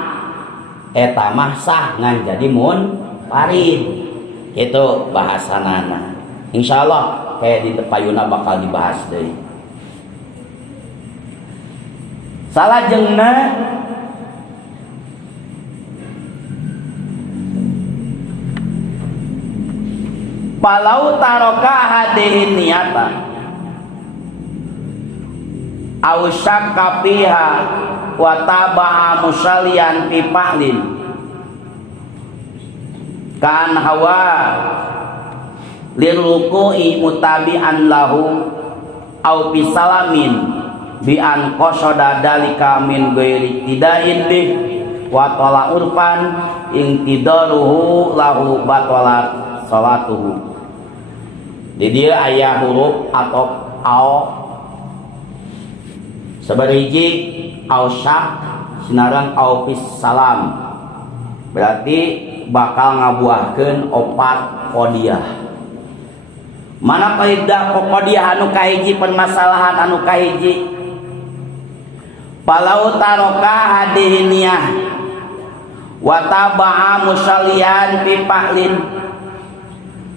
eta mah sah ngan jadi mun parid kitu bahasanana insyaallah kayak di payuna bakal dibahas deui salajengna palau taroka hadihin niatan au syakka fiha wa taba'a musallian fi fa'lin kan hawa liruku'i mutabi'an lahu au fi salamin bi an qasada dalika min ghairi tidain bih wa tala urfan intidaruhu lahu batalat salatuhu di dia aya huruf atau au sabariji ausyak sinarang aufis salam berarti bakal ngabuahkeun opat qodiyah mana kaidah qodiyah anu kahiji permasalahan anu kahiji palau taroka hadihiniyah wa taba'a musallian fi fa'lin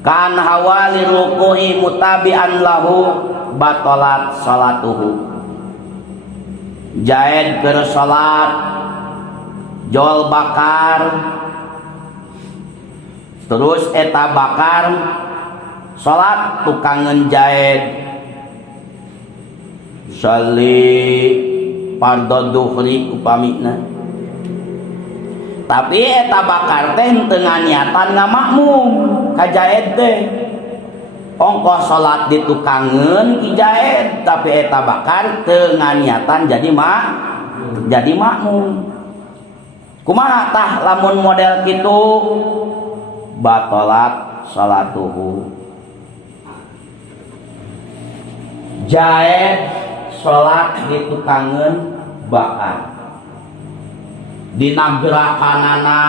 kan hawali ruku'i mutabi'an lahu batalat salatuhu jaed keur salat jol bakar terus eta bakar salat tukangan jaed sali fardhu dhuhri upamina tapi eta bakar teh teu niatan ngamakmum ka jaed teh ongkos salat ditukangeun ki jaed tapi eta bakar teu niatan jadi makmum kumaha tah lamun model kitu batalat salatuhu jaed salat ditukangeun bakar dina gerakanana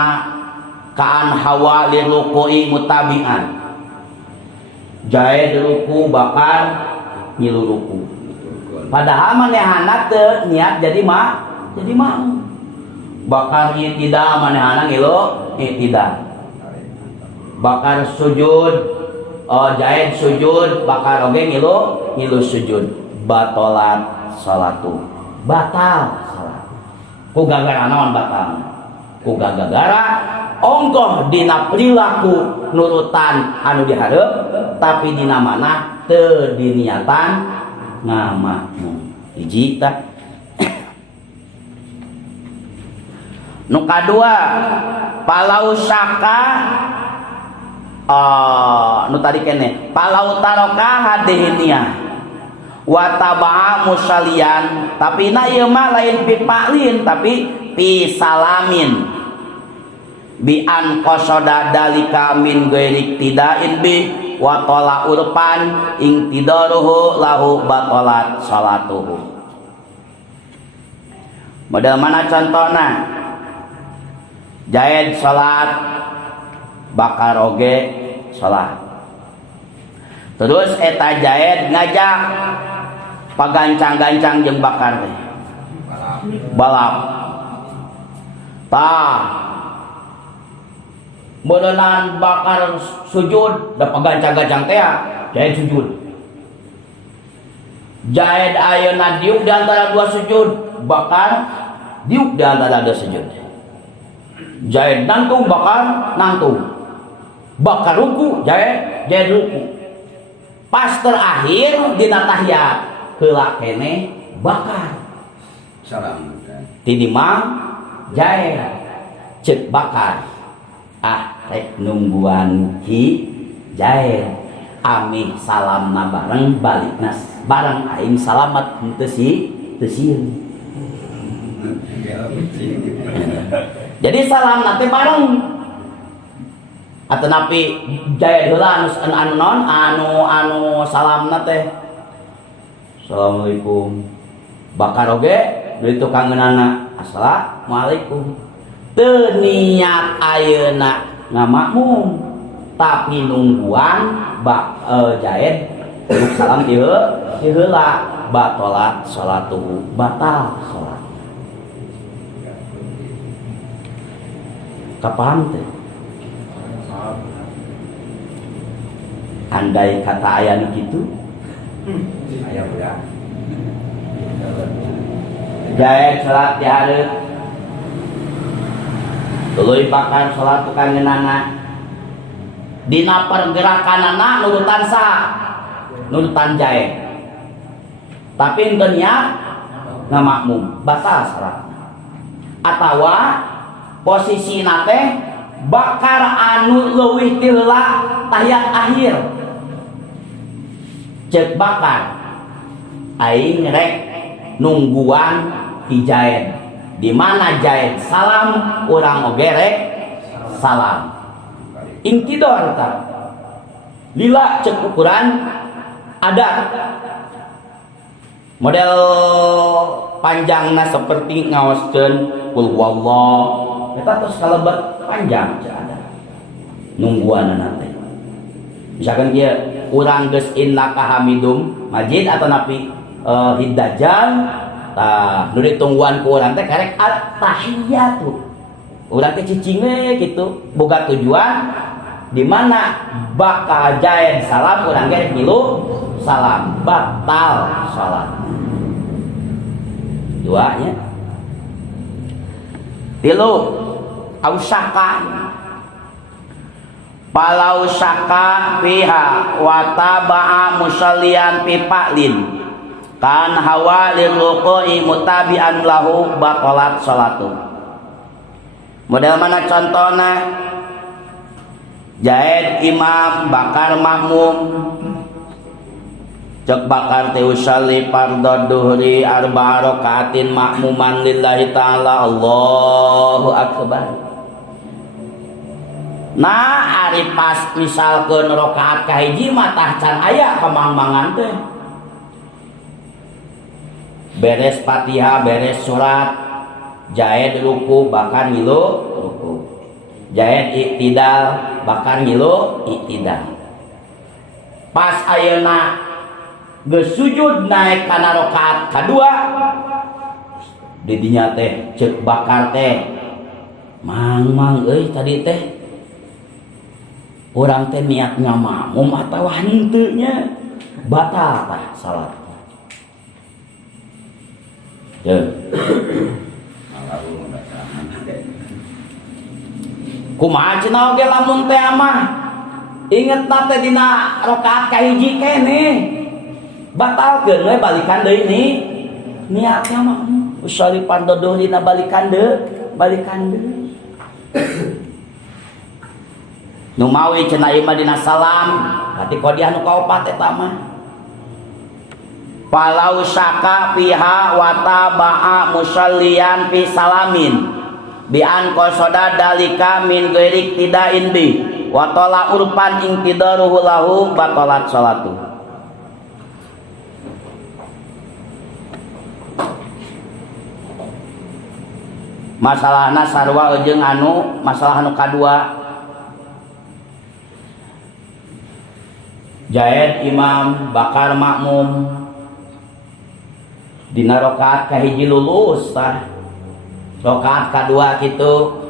kaan hawa liruku'i mutabi'an jaed ruku bakar ngilu ruku padahal manehana teu niat jadi makmum bakar tidak manehana ngilu tidak bakar sujud jaed sujud bakar oge ngilu sujud batalat salatu batal salat ku gagara naon batal ku gagara ongkoh dina perilaku nurutan anu dihareup tapi dina mana teu diniatan ngamakmum hiji tah nu kadua palau syaka nu tadi kene palau taroka hadihiniyah wa taba'a musallian tapi na ieu mah lain pi fa'lin tapi pi salamin bi an qasada dalika min ghairi tidain bi wa tala urpan intidaruhu lahu batalat salatuhu model mana contohna Jaed salat, bakar oge salat. Terus eta jaed ngajak pagancang-gancang jeung bakar teh. Balap. Tah. Meunaan bakar sujud da pagancang-gancang teh jaed sujud. Jaed ayeuna diuk di antara dua sujud, bakar diuk di antara dua sujud. Jaed nangtung, bakar nangtung. Bakar ruku, jaed ruku. Pas terakhir dina tahiyat heula keneh bakar. Salam. Ti mah jaed ceuk bakar. Rek nungguan ki jaed. Ami salamna bareng balikna bareng aing salamat henteu sieun. Jadi salam nanti bareng. Atanapi jaed heula anu salam nate. Assalamualaikum. Bakar oge deui tukang ngeunana assalamualaikum. Teu niat ayeuna ngamakmum tapi nungguan jaed salam di heula batalat salatuhu batal salat. Kapaham teh? Andai kata aya nu kitu, Aya budak. jaed salat di hareup. Tuluy bakar salat tukang ngeunana. Dina pergerakanana nurutan nurutan jaed. Tapi henteu niat ngamakmum, batal salat. Atawa posisi nate bakar anu leuwih ti heula tahiyat akhir. Ceuk bakar aing rek nungguan ti jaed. Di mana jaed salam urang oge rek salam. Intidor ta. Lila ceuk ukuran adat. Model panjangna seperti ngaoskeun qul huwallah. Eta tos kalebet panjang cek ada. Nungguanana teh. Misalkan kieu urang geus innaka hamidum majid atau napi hiddajal tah nu ditungguan ku urang teh karek at-tahiyatu. Urang teh cicing we kitu boga tujuan di mana bakal jaed salam urang ge milu salam batal salat. Duanya. Tilu ausaka palau saka fiha wa taba'a musallian fi fa'lin kan hawa lil ruku'i mutabi'an lahu batalat salatu. Model mana contohna? Jaed imam bakar makmum. Cek bakar teh usalli fardhu duhri arba'a rakaatin makmuman lillahi ta'ala Allahu akbar. Nah ari pas misalkeun rakaat kahiji mah tah can aya kamangmangan teh. Beres Fatihah, beres surat, jaed ruku bakar ngilu ruku. Jaed iktidal bakar ngilu iktidal. Pas ayeuna geus sujud naik kana rakaat kadua di dinya teh ceuk bakar teh mang euy tadi teh urang teh niat ngamakmum atawa henteu nya batal tah salat. Kumaha cenah oge lamun teh mah ingetna teh dina rakaat kahiji keneh batalkeun we balikan deui ni niatna mah usolli pandodo dina balikan deui nu mawi cenah ieu mah dina salam berarti qodiah nu kaopat eta mah palau syaka fiha wa taba'a musallian fi salamin bi an qasada dalika min ghairi tidain bi wa tala urpan intidaruhu lahu batalat salatu. masalahna sarua jeung anu masalah anu kadua. Jaed imam bakal makmum dina rakaat kahiji lulus tah. Rakaat kadua kitu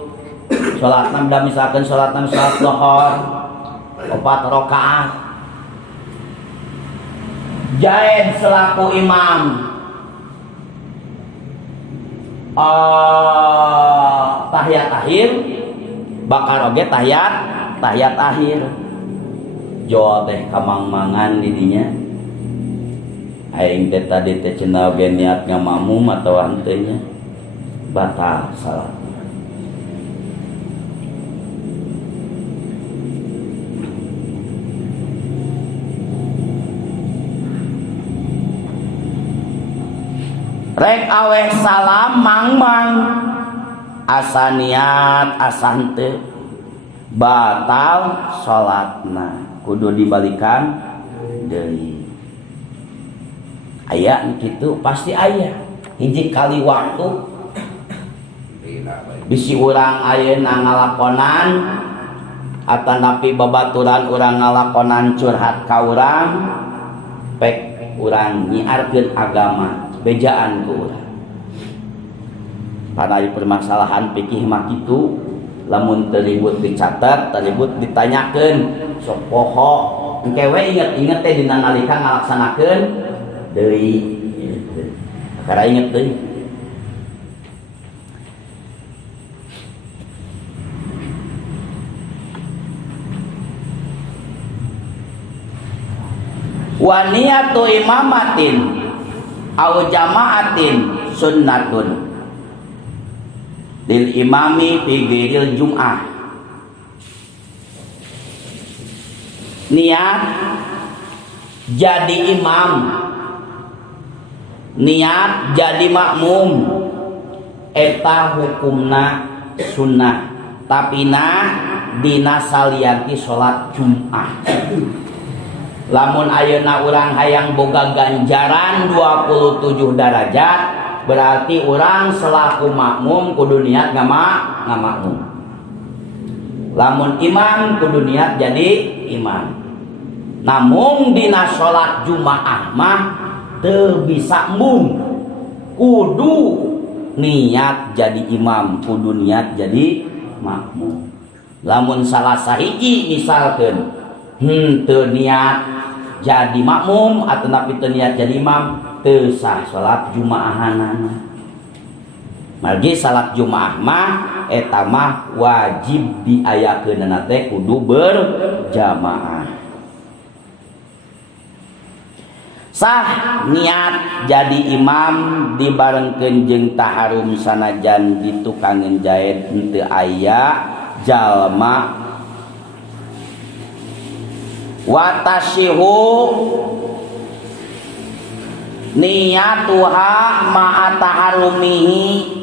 salatna da misalkan salatna salat zuhur 4 rakaat. Jaed selaku imam tahiyat akhir bakal oge tahiyat akhir. Jo teh kamangmangan di dinya aing teh tadi teh cenah oge niat ngamakmum atawa henteu nya batal salat. Rek aweh salam mang asa niat asa henteu batal salatna. Kudu dibalikan deui. Aya kitu pasti aya. Hiji kali waktu bisi urang ayeuna ngalakonan atanapi babaturan urang ngalakonan curhat ka urang pek urang nyiarkeun agama bejaan ku urang. Pada permasalahan fikih mah kitu. Lamun teribut dicatat, teribut ditanyakan, sok poho, engke we inget teh dina nalika ngalaksanakeun deui. Kakara inget deui. Wa niyatu imamatin au jama'atin sunnatun lil imami fi ghairil jum'ah. Niat jadi imam, niat jadi makmum eta hukumna sunnah tapina dina salianti salat Jumat. Lamun ayeuna urang hayang boga ganjaran 27 derajat berarti orang selaku makmum kudu niat ngamakmum. Lamun imam kudu niat jadi imam. Namun dina salat Jumaah mah teu bisa mung. Kudu niat jadi imam, kudu niat jadi makmum. Lamun salah sahiji misalkeun teu niat jadi makmum ataupun teu niat jadi imam teu sah salat Jumaahanana. Margi salat Jumaah mah eta mah wajib diayakeunna teh kudu berjamaah. Sah niat jadi imam dibarengkeun jeung taharum sanajan di tukangeun jaed henteu aya jalma watashihu niyatuha ma'a taharumihi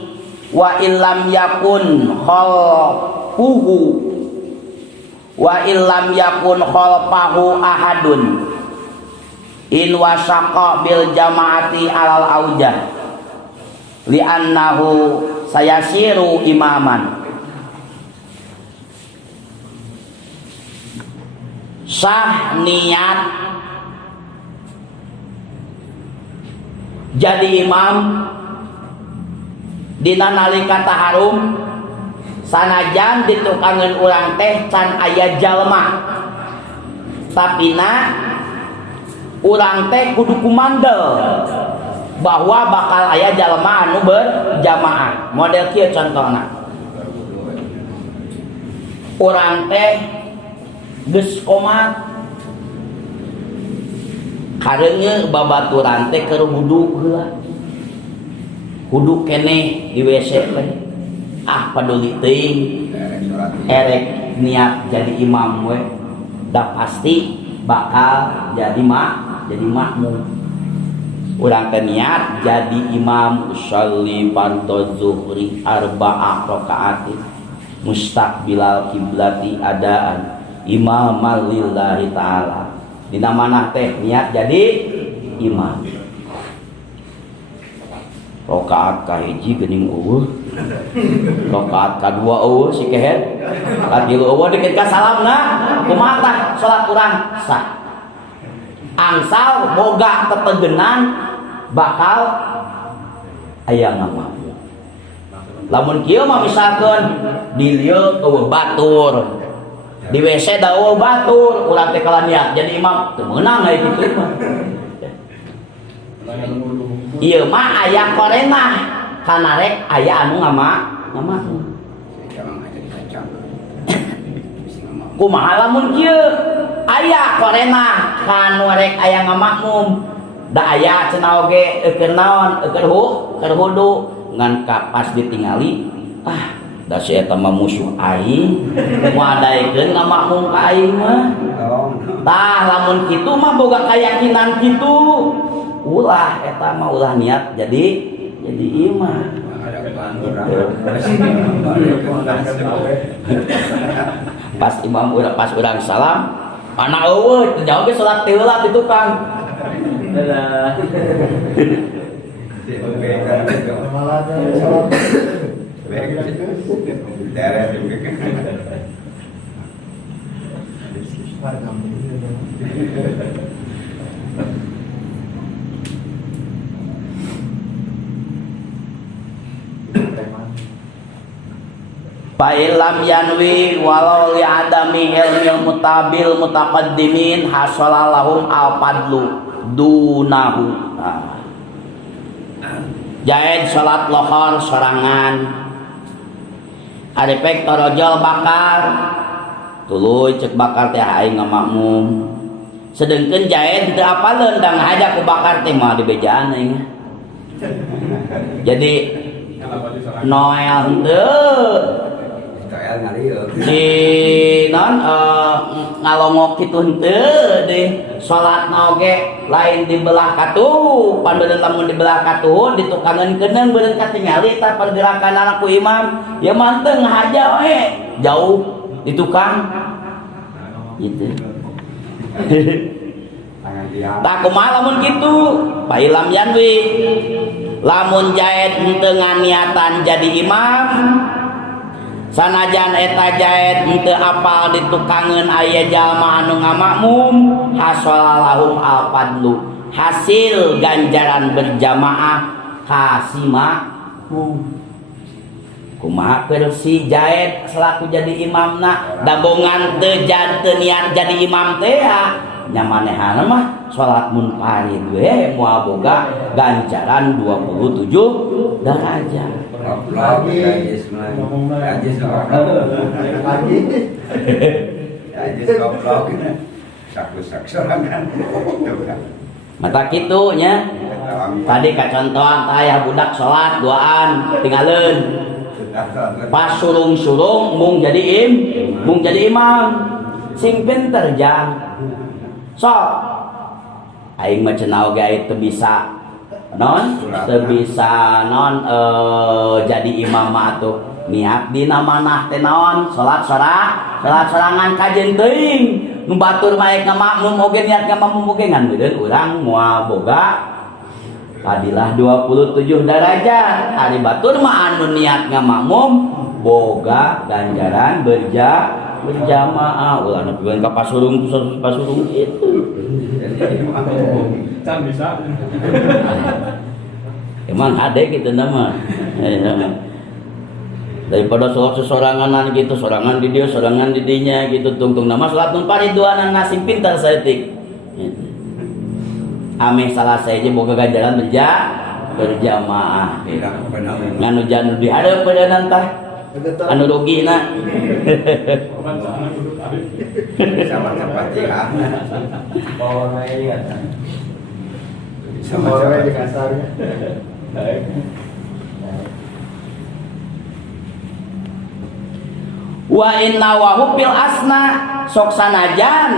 wa illam yakun khalquhu wa illam yakun khalfahu ahadun in wasaqa bil jamaati alal aujah li'annahu sayasiru imaman. Sah niat jadi imam dina nalika taharum sanajan ditukangeun urang teh can aya jalma tapina urang teh kudu kumandel bahwa bakal aya jalma anu berjamaah. Model kieu contohna urang teh geus komat kareunnya babaturan teh keur wudu heula. Wudu keneh di WC teh. Ah paduli teuing erek niat jadi imam we. Da pasti bakal jadi makmum. Urang teh niat jadi imam usolli fardu zuhri arba'ah rakaat mustaqbilal kiblati adaan imaman lillahi ta'ala. Dina manah teh niat jadi imam. Rakaat kahiji geuning eueuh Rakaat kadua eueuh si kehet. Katilu eueuh dikeun ka salamna, kumaha tah salat urang sah. Angsal boga tetegenan bakal aya ngamamu. Lamun kieu mah misalkeun di lieu eueuh batur. Di WC da eueuh batur, urang teh kala niat jadi imam teu meunang aya kitu mah. Ieu mah aya korenah kana rek aya anu ngamamu. Kumaha lamun kieu aya korenah kanu rek aya ngamakmum da aya cenah oge keur naon keur hudu ngan kapas ditingali da si eta mah musuh aing moadaikeun ngamakmum ka aing mah tah lamun kitu mah boga kayakinan kitu ulah eta mah ulah niat jadi imam. Pas urang salam anak eueuh jauh ge salat teu heula di tukang. Fa'ilam yanwi walau li'adami ilmil mutabil mutaqaddimin hasalalahum al-fadlu dunahu. Jaid salat lohor sorangan arepek torojol bakar tuluy cek bakar teh aing ngamakmum sedengkeun jaid teu apaleun da ngahaja ku bakar teh mah dibejaan aing. Jadi Noel henteu di non ngalongok kitu henteu deh salat oge lain di belah katuh pan beureun lamun di belah katuh ditukangeun keunang beureun katingali tah pergerakan anak ku imam ya mah teu ngahaja we jauh di tukang gitu. Tah kumaha lamun kitu pailam yanwi lamun jaed henteu nganiatan jadi imam sanajan eta jaed henteu apal ditukangeun aya jalma anu ngamakmum hasalalahum al-fadlu hasil ganjaran berjamaah kasimakmum. Kumaha keur si jaed selaku jadi imamna dabongan teu niat jadi imam teh nya manehana mah salat munfarid we moal boga ganjaran 27 derajat. Mata kitu nya tadi kacontohan aya budak salat duaan tinggalin pas surung-surung mung jadi imam sing pinter jang sok aing mah cenah oge teu bisa jadi imam atuh niat dina manah teh naon salat sorangan kajen teuing nu batur mah ngamakmum oge niat ngamakmum oge ngan beureun urang moal boga fadilah 27 derajat ari batur mah anu niat ngamakmum boga ganjaran berjamaah ulah nepikeun ka pasurung kitu can bisa emang ada gitu nama daripada sholat sesoranganan gitu sorangan di dia sorangan di dinya gitu tungtung nama sholat numpari duanan nasi pintar saeutik ameh salah saja boga ganjaran berjamaah nganu janu dihareup peudeunna tah anu rugina sama Fatihah bawa naik sama di kasarnya wa inna wa fil asna sok sanajan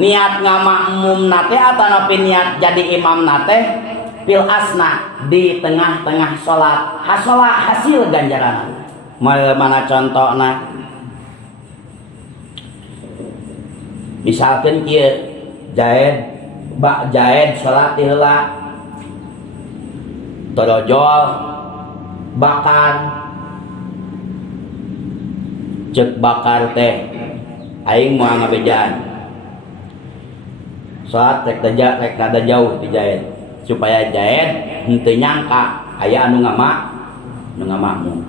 niat ngamakmum nate atau niat jadi imam nate fil asna di tengah-tengah salat hasil ganjaran mana contohna misalkan kieu jaed salat heula torojol bakar cek bakar teh aing moal ngabejaan saat rek rada jauh dijahit supaya jahit henteu nyangka aya anu ngamakmum.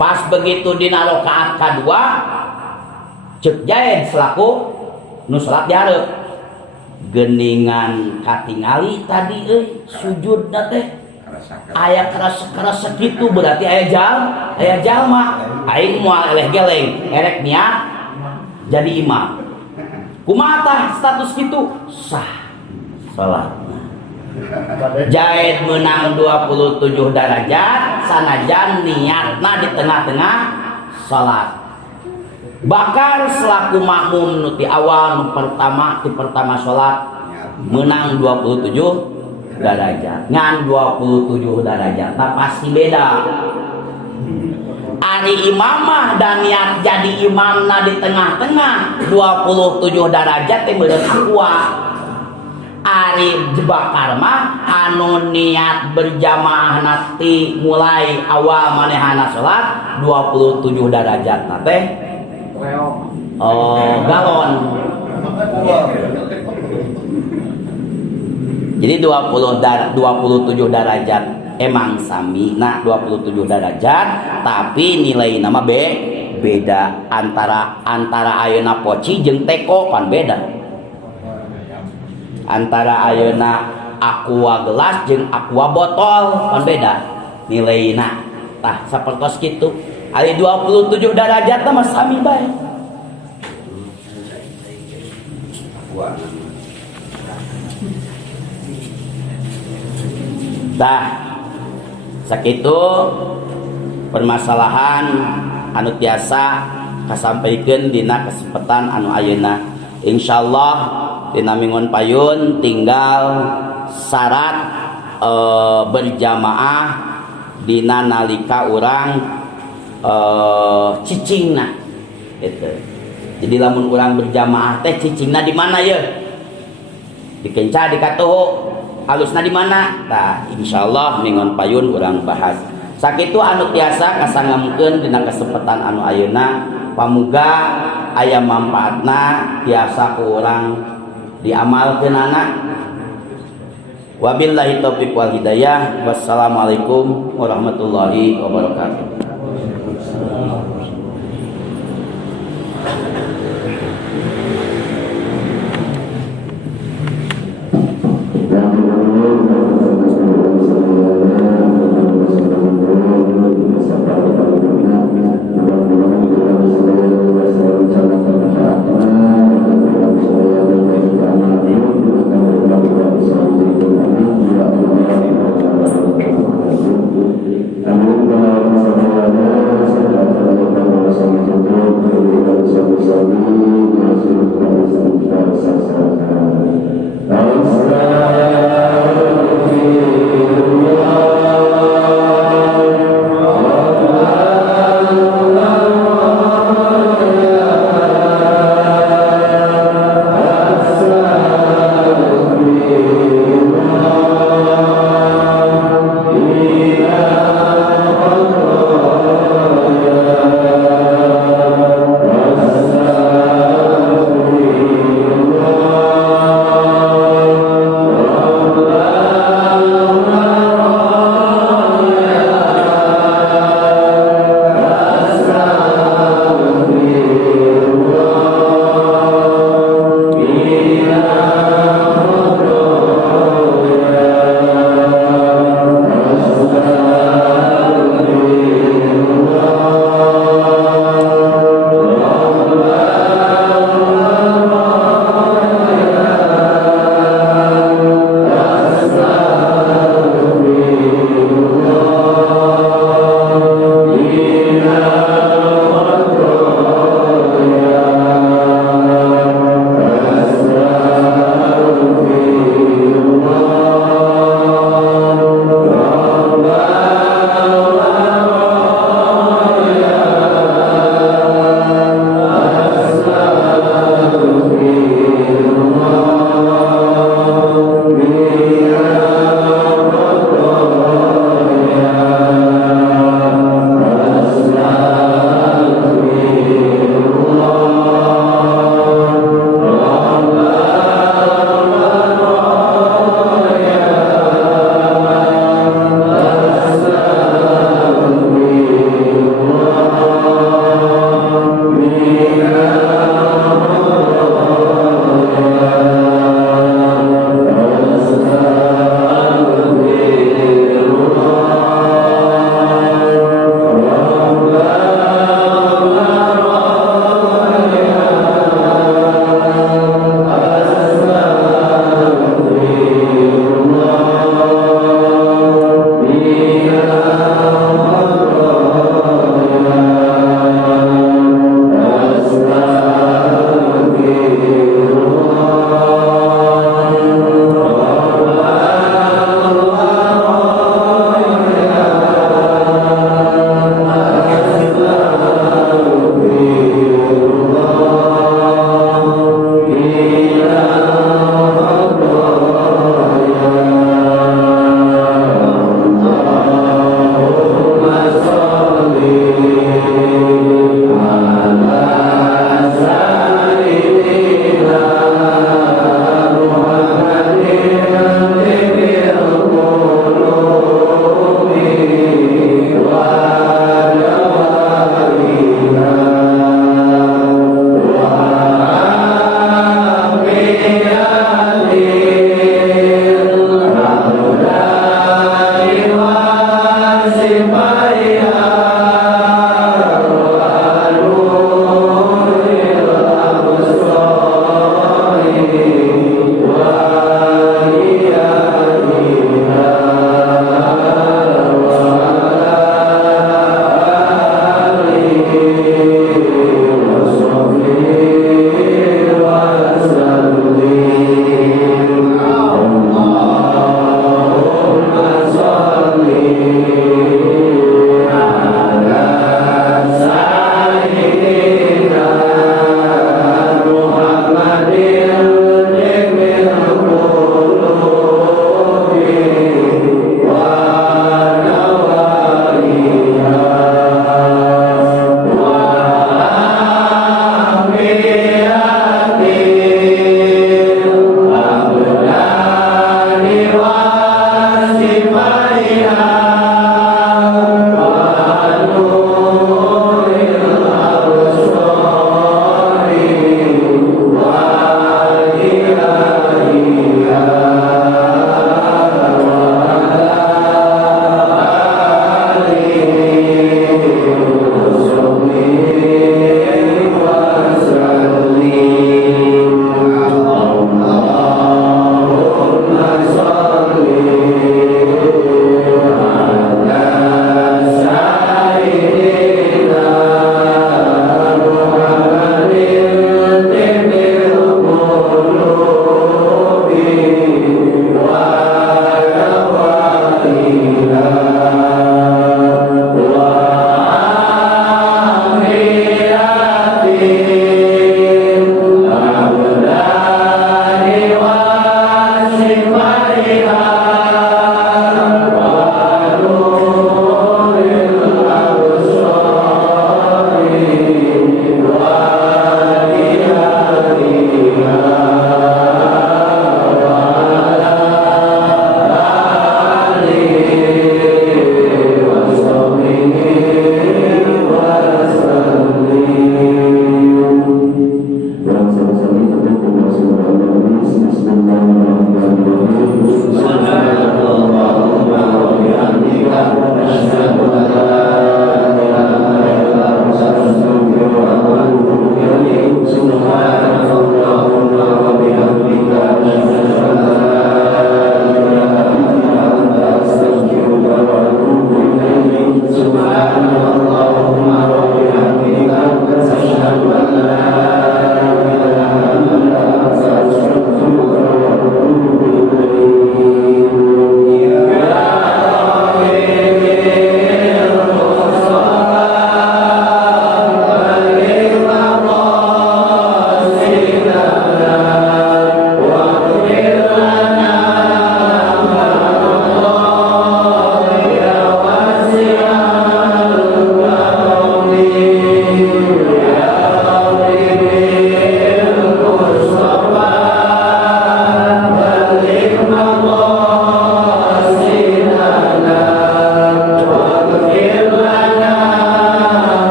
Pas begitu dina rakaat kadua cek jahit selaku nu salat di hareup geuningan katingali tadi sujudna teh aya keras kitu berarti aya jalma aing moal eleh geleng erek niat jadi imam kumaha tah status kitu sah salatna jahit menang 27 derajat sanajan niatna di tengah-tengah salat bakar selaku makmum nu ti awal nu pertama salat menang 27 derajat ngan 27 derajat tak pasti beda ari imamah dan niat jadi imamna di tengah-tengah 27 derajat teh meureun aqua ari bakar mah anu niat berjamaah nanti mulai awal manehana salat 27 derajat teh galon. Jadi 27 derajat emang sami nah 27 derajat tapi nilai nama beda antara ayeuna poci jeung teko kan beda antara ayeuna aqua gelas jeung aqua botol kan beda nilaina tah sapertos kitu ari 27 derajat mah sami bae tah sakitu permasalahan anu tiasa kasampaykeun dina kesempatan anu ayeuna insyaallah dina mingon payun tinggal syarat berjamaah dina nalika urang cicingna gitu. Jadi lamun urang berjamaah teh cicingna di mana ya? Di kenca di katuhu halusna di mana? Tah insyaallah mingon payun urang bahas. Sakitu anu tiasa kasangamkeun dina kesempatan anu ayeuna pamuga aya manfaatna tiasa ku urang diamalkeunana. Wabillahi taufiq wal hidayah. Wassalamualaikum warahmatullahi wabarakatuh. Yeah.